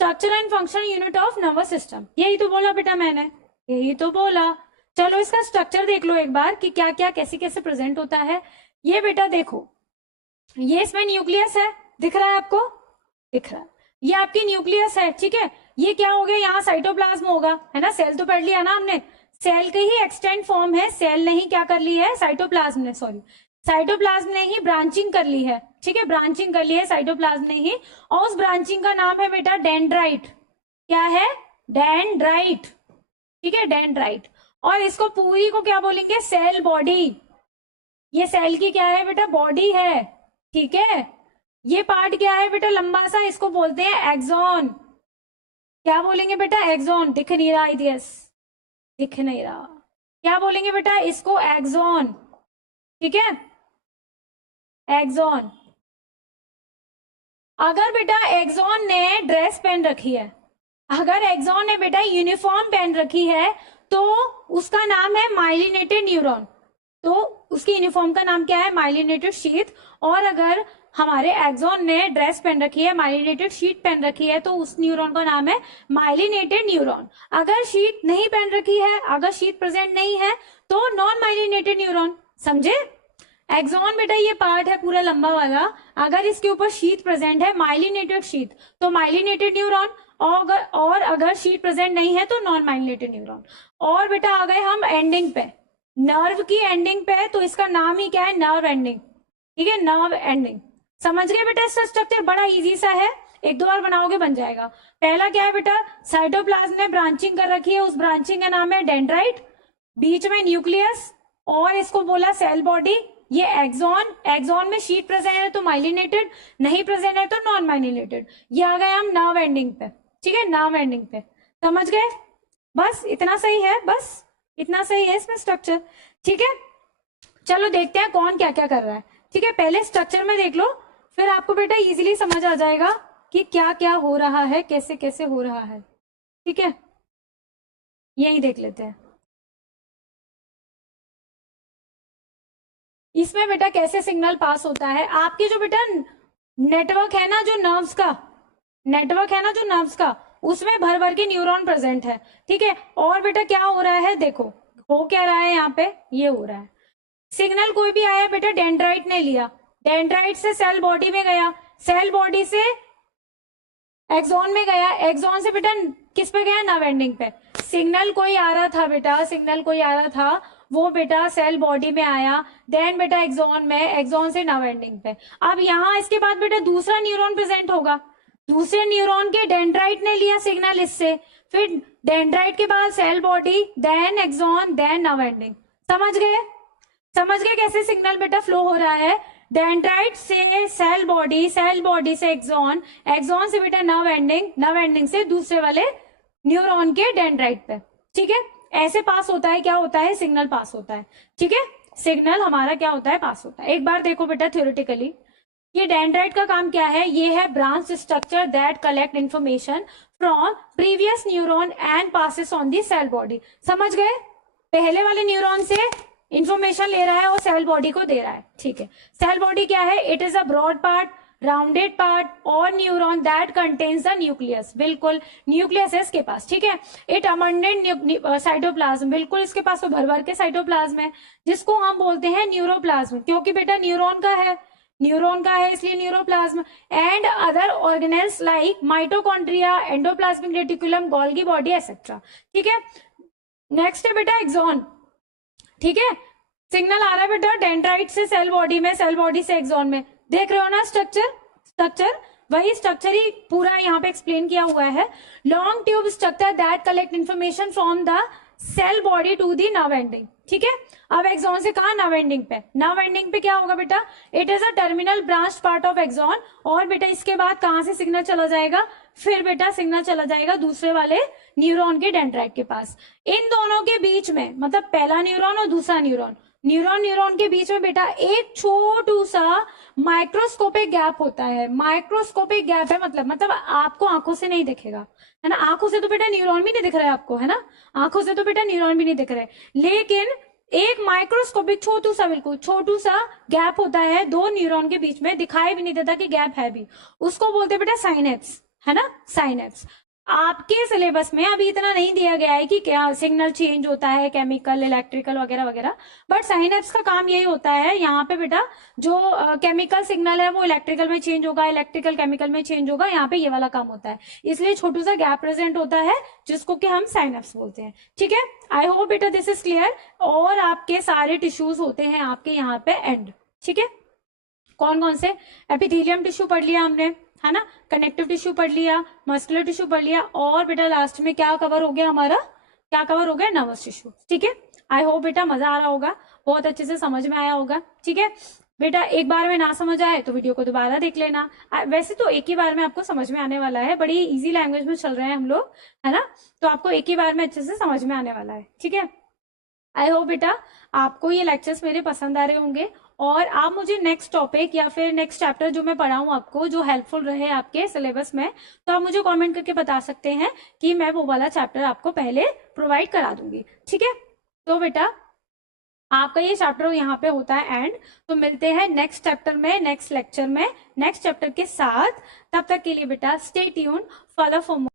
Structure and function unit of nervous system, यही तो बोला बेटा मैंने, यही तो बोला। चलो इसका स्ट्रक्चर देख लो एक बार कि क्या क्या कैसे कैसे प्रेजेंट होता है। ये बेटा देखो, ये इसमें न्यूक्लियस है, दिख रहा है आपको, दिख रहा है, ये आपकी न्यूक्लियस है, ठीक है। ये क्या हो गया, यहाँ साइटोप्लाज्म होगा, है ना, सेल तो पढ़ लिया ना हमने, सेल की ही एक्सटेंड फॉर्म है, सेल ने ही क्या कर ली है, साइटोप्लाज्म ने, सॉरी साइटोप्लाज्म ने ही ब्रांचिंग कर ली है, ठीक है, ब्रांचिंग कर ली है साइटोप्लाज्म ने ही। और उस ब्रांचिंग का नाम है बेटा डेंड्राइट। क्या है, डेंड्राइट, ठीक है, डेंड्राइट। और इसको पूरी को क्या बोलेंगे, सेल बॉडी। ये सेल की क्या है बेटा, बॉडी है, ठीक है। ये पार्ट क्या है बेटा, लंबा सा, इसको बोलते हैं एक्सॉन। क्या बोलेंगे बेटा, एक्सॉन। दिख नहीं रहा, यस दिख नहीं रहा, क्या बोलेंगे बेटा इसको, एक्सॉन, ठीक है, एक्सॉन। अगर बेटा एक्सॉन ने ड्रेस पहन रखी है, अगर एक्सॉन ने बेटा यूनिफॉर्म पहन रखी है, तो उसका नाम है माइलिनेटेड न्यूरॉन। तो उसकी यूनिफॉर्म का नाम क्या है, माइलिनेटेड शीथ। और अगर हमारे एक्सॉन ने ड्रेस पहन रखी है, माइलिनेटेड शीट पहन रखी है, तो उस न्यूरॉन का नाम है माइलिनेटेड न्यूरॉन। अगर शीट नहीं पहन रखी है, अगर शीट प्रेजेंट नहीं है, तो नॉन माइलिनेटेड न्यूरॉन, समझे। एक्सॉन बेटा ये पार्ट है पूरा लंबा वाला, अगर इसके ऊपर शीथ प्रेजेंट है, माइलिनेटेड शीथ, तो माइलिनेटेड न्यूरॉन, और अगर शीथ प्रेजेंट नहीं है तो नॉन माइलिनेटेड न्यूरॉन। और बेटा आ गए हम एंडिंग पे, नर्व की एंडिंग पे, तो इसका नाम ही क्या है, नर्व एंडिंग। ठीक है, नर्व एंडिंग। समझ गए बेटा, इसका स्ट्रक्चर बड़ा इजी सा है, एक दो बार बनाओगे बन जाएगा। पहला क्या है बेटा, साइटोप्लाज्म ने ब्रांचिंग कर रखी है, उस ब्रांचिंग का नाम है डेंड्राइट, बीच में न्यूक्लियस, और इसको बोला सेल बॉडी। ये एक्सॉन, एक्सॉन में शीट प्रेजेंट है तो माइलिनेटेड, नहीं प्रेजेंट है तो नॉन माइलिनेटेड। ये आ गए हम नर्व एंडिंग पे। ठीक है, नर्व एंडिंग पे, समझ गए? बस इतना सही है, बस इतना सही है इसमें स्ट्रक्चर। ठीक है, चलो देखते हैं कौन क्या क्या कर रहा है। ठीक है, पहले स्ट्रक्चर में देख लो, फिर आपको बेटा इजीली समझ आ जाएगा कि क्या क्या हो रहा है, कैसे कैसे हो रहा है। ठीक है, यही देख लेते हैं। इसमें बेटा कैसे सिग्नल पास होता है, आपके जो बेटा नेटवर्क है ना, जो नर्व्स का नेटवर्क है ना, जो नर्व्स का, उसमें भर भर के न्यूरॉन प्रेजेंट है। ठीक है, और बेटा क्या हो रहा है, देखो हो क्या रहा है यहाँ पे, ये हो रहा है। सिग्नल कोई भी आया बेटा, डेंड्राइट ने लिया, डेंड्राइट से सेल बॉडी में गया, सेल बॉडी से एक्सॉन में गया, एक्सॉन से बेटा किस पे गया, नर्व एंडिंग पे। सिग्नल कोई आ रहा था बेटा, सिग्नल कोई आ रहा था, वो बेटा सेल बॉडी में आया, देन बेटा एक्सॉन में, एक्सॉन से नर्व एंडिंग पे। अब यहाँ इसके बाद बेटा दूसरा न्यूरॉन प्रेजेंट होगा, दूसरे न्यूरॉन के डेंड्राइट ने लिया सिग्नल इससे, फिर डेंड्राइट के बाद cell body, then axon, then nerve ending. समझ गए? समझ गए कैसे सिग्नल बेटा फ्लो हो रहा है? डेंड्राइट से सेल बॉडी, सेल बॉडी से एक्सॉन, एक्सॉन से बेटा नर्व एंडिंग, नर्व एंडिंग से दूसरे वाले न्यूरॉन के डेंड्राइट पे। ठीक है, ऐसे पास होता है, क्या होता है, सिग्नल पास होता है। ठीक है, सिग्नल हमारा क्या होता है, पास होता है। एक बार देखो बेटा थ्योरेटिकली, ये डेंड्राइट का काम क्या है, ये है branch structure that collect information from previous neuron and passes on the cell body. समझ गए? पहले वाले न्यूरॉन से इंफॉर्मेशन ले रहा है और सेल बॉडी को दे रहा है। ठीक है, सेल बॉडी क्या है, it is a broad part, rounded part और neuron that contains the nucleus. बिल्कुल, न्यूक्लियस है इसके पास। ठीक है, इट अबंडेंट साइटोप्लाज्म, बिल्कुल इसके पास तो भर भर के साइटोप्लाज्म है, जिसको हम बोलते हैं न्यूरोप्लाज्म, क्योंकि बेटा न्यूरॉन का है, न्यूरॉन का है इसलिए neuroplasm. And other organelles like mitochondria, endoplasmic reticulum, Golgi body etcetera. ठीक है, नेक्स्ट है बेटा एक्सॉन। ठीक है, सिग्नल आ रहा है बेटा डेंड्राइट से सेल बॉडी में, सेल बॉडी से एक्सॉन में। देख रहे हो ना स्ट्रक्चर, स्ट्रक्चर वही स्ट्रक्चर ही पूरा यहाँ पे एक्सप्लेन किया हुआ है। Long tube structure that collect information from the cell body to the nerve ending. ठीक है, अब एक्सॉन से कहा, नर्व एंडिंग पे। नर्व एंडिंग पे क्या होगा बेटा, it is a terminal branch part of axon, और बेटा इसके बाद कहां से सिग्नल चला जाएगा, फिर बेटा सिग्नल चला जाएगा दूसरे वाले न्यूरॉन के डेंड्राइट के पास। इन दोनों के बीच में, मतलब पहला न्यूरॉन और दूसरा न्यूरॉन, न्यूरॉन के बीच में बेटा एक छोटू सा माइक्रोस्कोपिक गैप होता है। माइक्रोस्कोपिक गैप है मतलब आपको आंखों से नहीं दिखेगा, है ना, आंखों से तो बेटा न्यूरॉन भी नहीं दिख रहा है आपको, है ना, आंखों से तो बेटा न्यूरॉन भी नहीं दिख रहे, लेकिन एक माइक्रोस्कोपिक छोटू सा, बिल्कुल छोटू सा गैप होता है दो न्यूरॉन के बीच में, दिखाई भी नहीं देता कि गैप है भी, उसको बोलते हैं बेटा साइनेप्स, है ना, साइनेप्स। आपके सिलेबस में अभी इतना नहीं दिया गया है कि क्या सिग्नल चेंज होता है, केमिकल, इलेक्ट्रिकल वगैरह वगैरह, बट साइनेप्स का काम यही होता है यहाँ पे बेटा, जो केमिकल सिग्नल है वो इलेक्ट्रिकल में चेंज होगा, इलेक्ट्रिकल केमिकल में चेंज होगा, यहाँ पे ये वाला काम होता है, इसलिए छोटू सा गैप प्रेजेंट होता है जिसको कि हम साइनेप्स बोलते हैं। ठीक है, आई होप बेटा दिस इज क्लियर। और आपके सारे टिश्यूज होते हैं आपके यहाँ पे एंड। ठीक है, कौन कौन से, एपिथेलियम टिश्यू पढ़ लिया हमने, है ना, कनेक्टिव टिश्यू पढ़ लिया, मस्कुलर टिश्यू पढ़ लिया, और बेटा लास्ट में क्या कवर हो गया हमारा, क्या कवर हो गया, नर्वस टिश्यू। ठीक है, आई होप बेटा मजा आ रहा होगा, बहुत अच्छे से समझ में आया होगा। ठीक है बेटा, एक बार में ना समझ आए तो वीडियो को दोबारा देख लेना, वैसे तो एक ही बार में आपको समझ में आने वाला है, बड़ी इजी लैंग्वेज में चल रहे हैं हम लोग, है ना, तो आपको एक ही बार में अच्छे से समझ में आने वाला है। ठीक है, आई होप बेटा आपको ये लेक्चर्स मेरे पसंद आ रहे होंगे, और आप मुझे नेक्स्ट टॉपिक या फिर नेक्स्ट चैप्टर जो मैं पढ़ाऊं आपको, जो हेल्पफुल रहे आपके सिलेबस में, तो आप मुझे कमेंट करके बता सकते हैं कि मैं वो वाला चैप्टर आपको पहले प्रोवाइड करा दूंगी। ठीक है, तो बेटा आपका ये चैप्टर यहाँ पे होता है एंड, तो मिलते हैं नेक्स्ट चैप्टर में, नेक्स्ट लेक्चर में, नेक्स्ट चैप्टर के साथ। तब तक के लिए बेटा स्टे ट्यून, फॉलो फॉर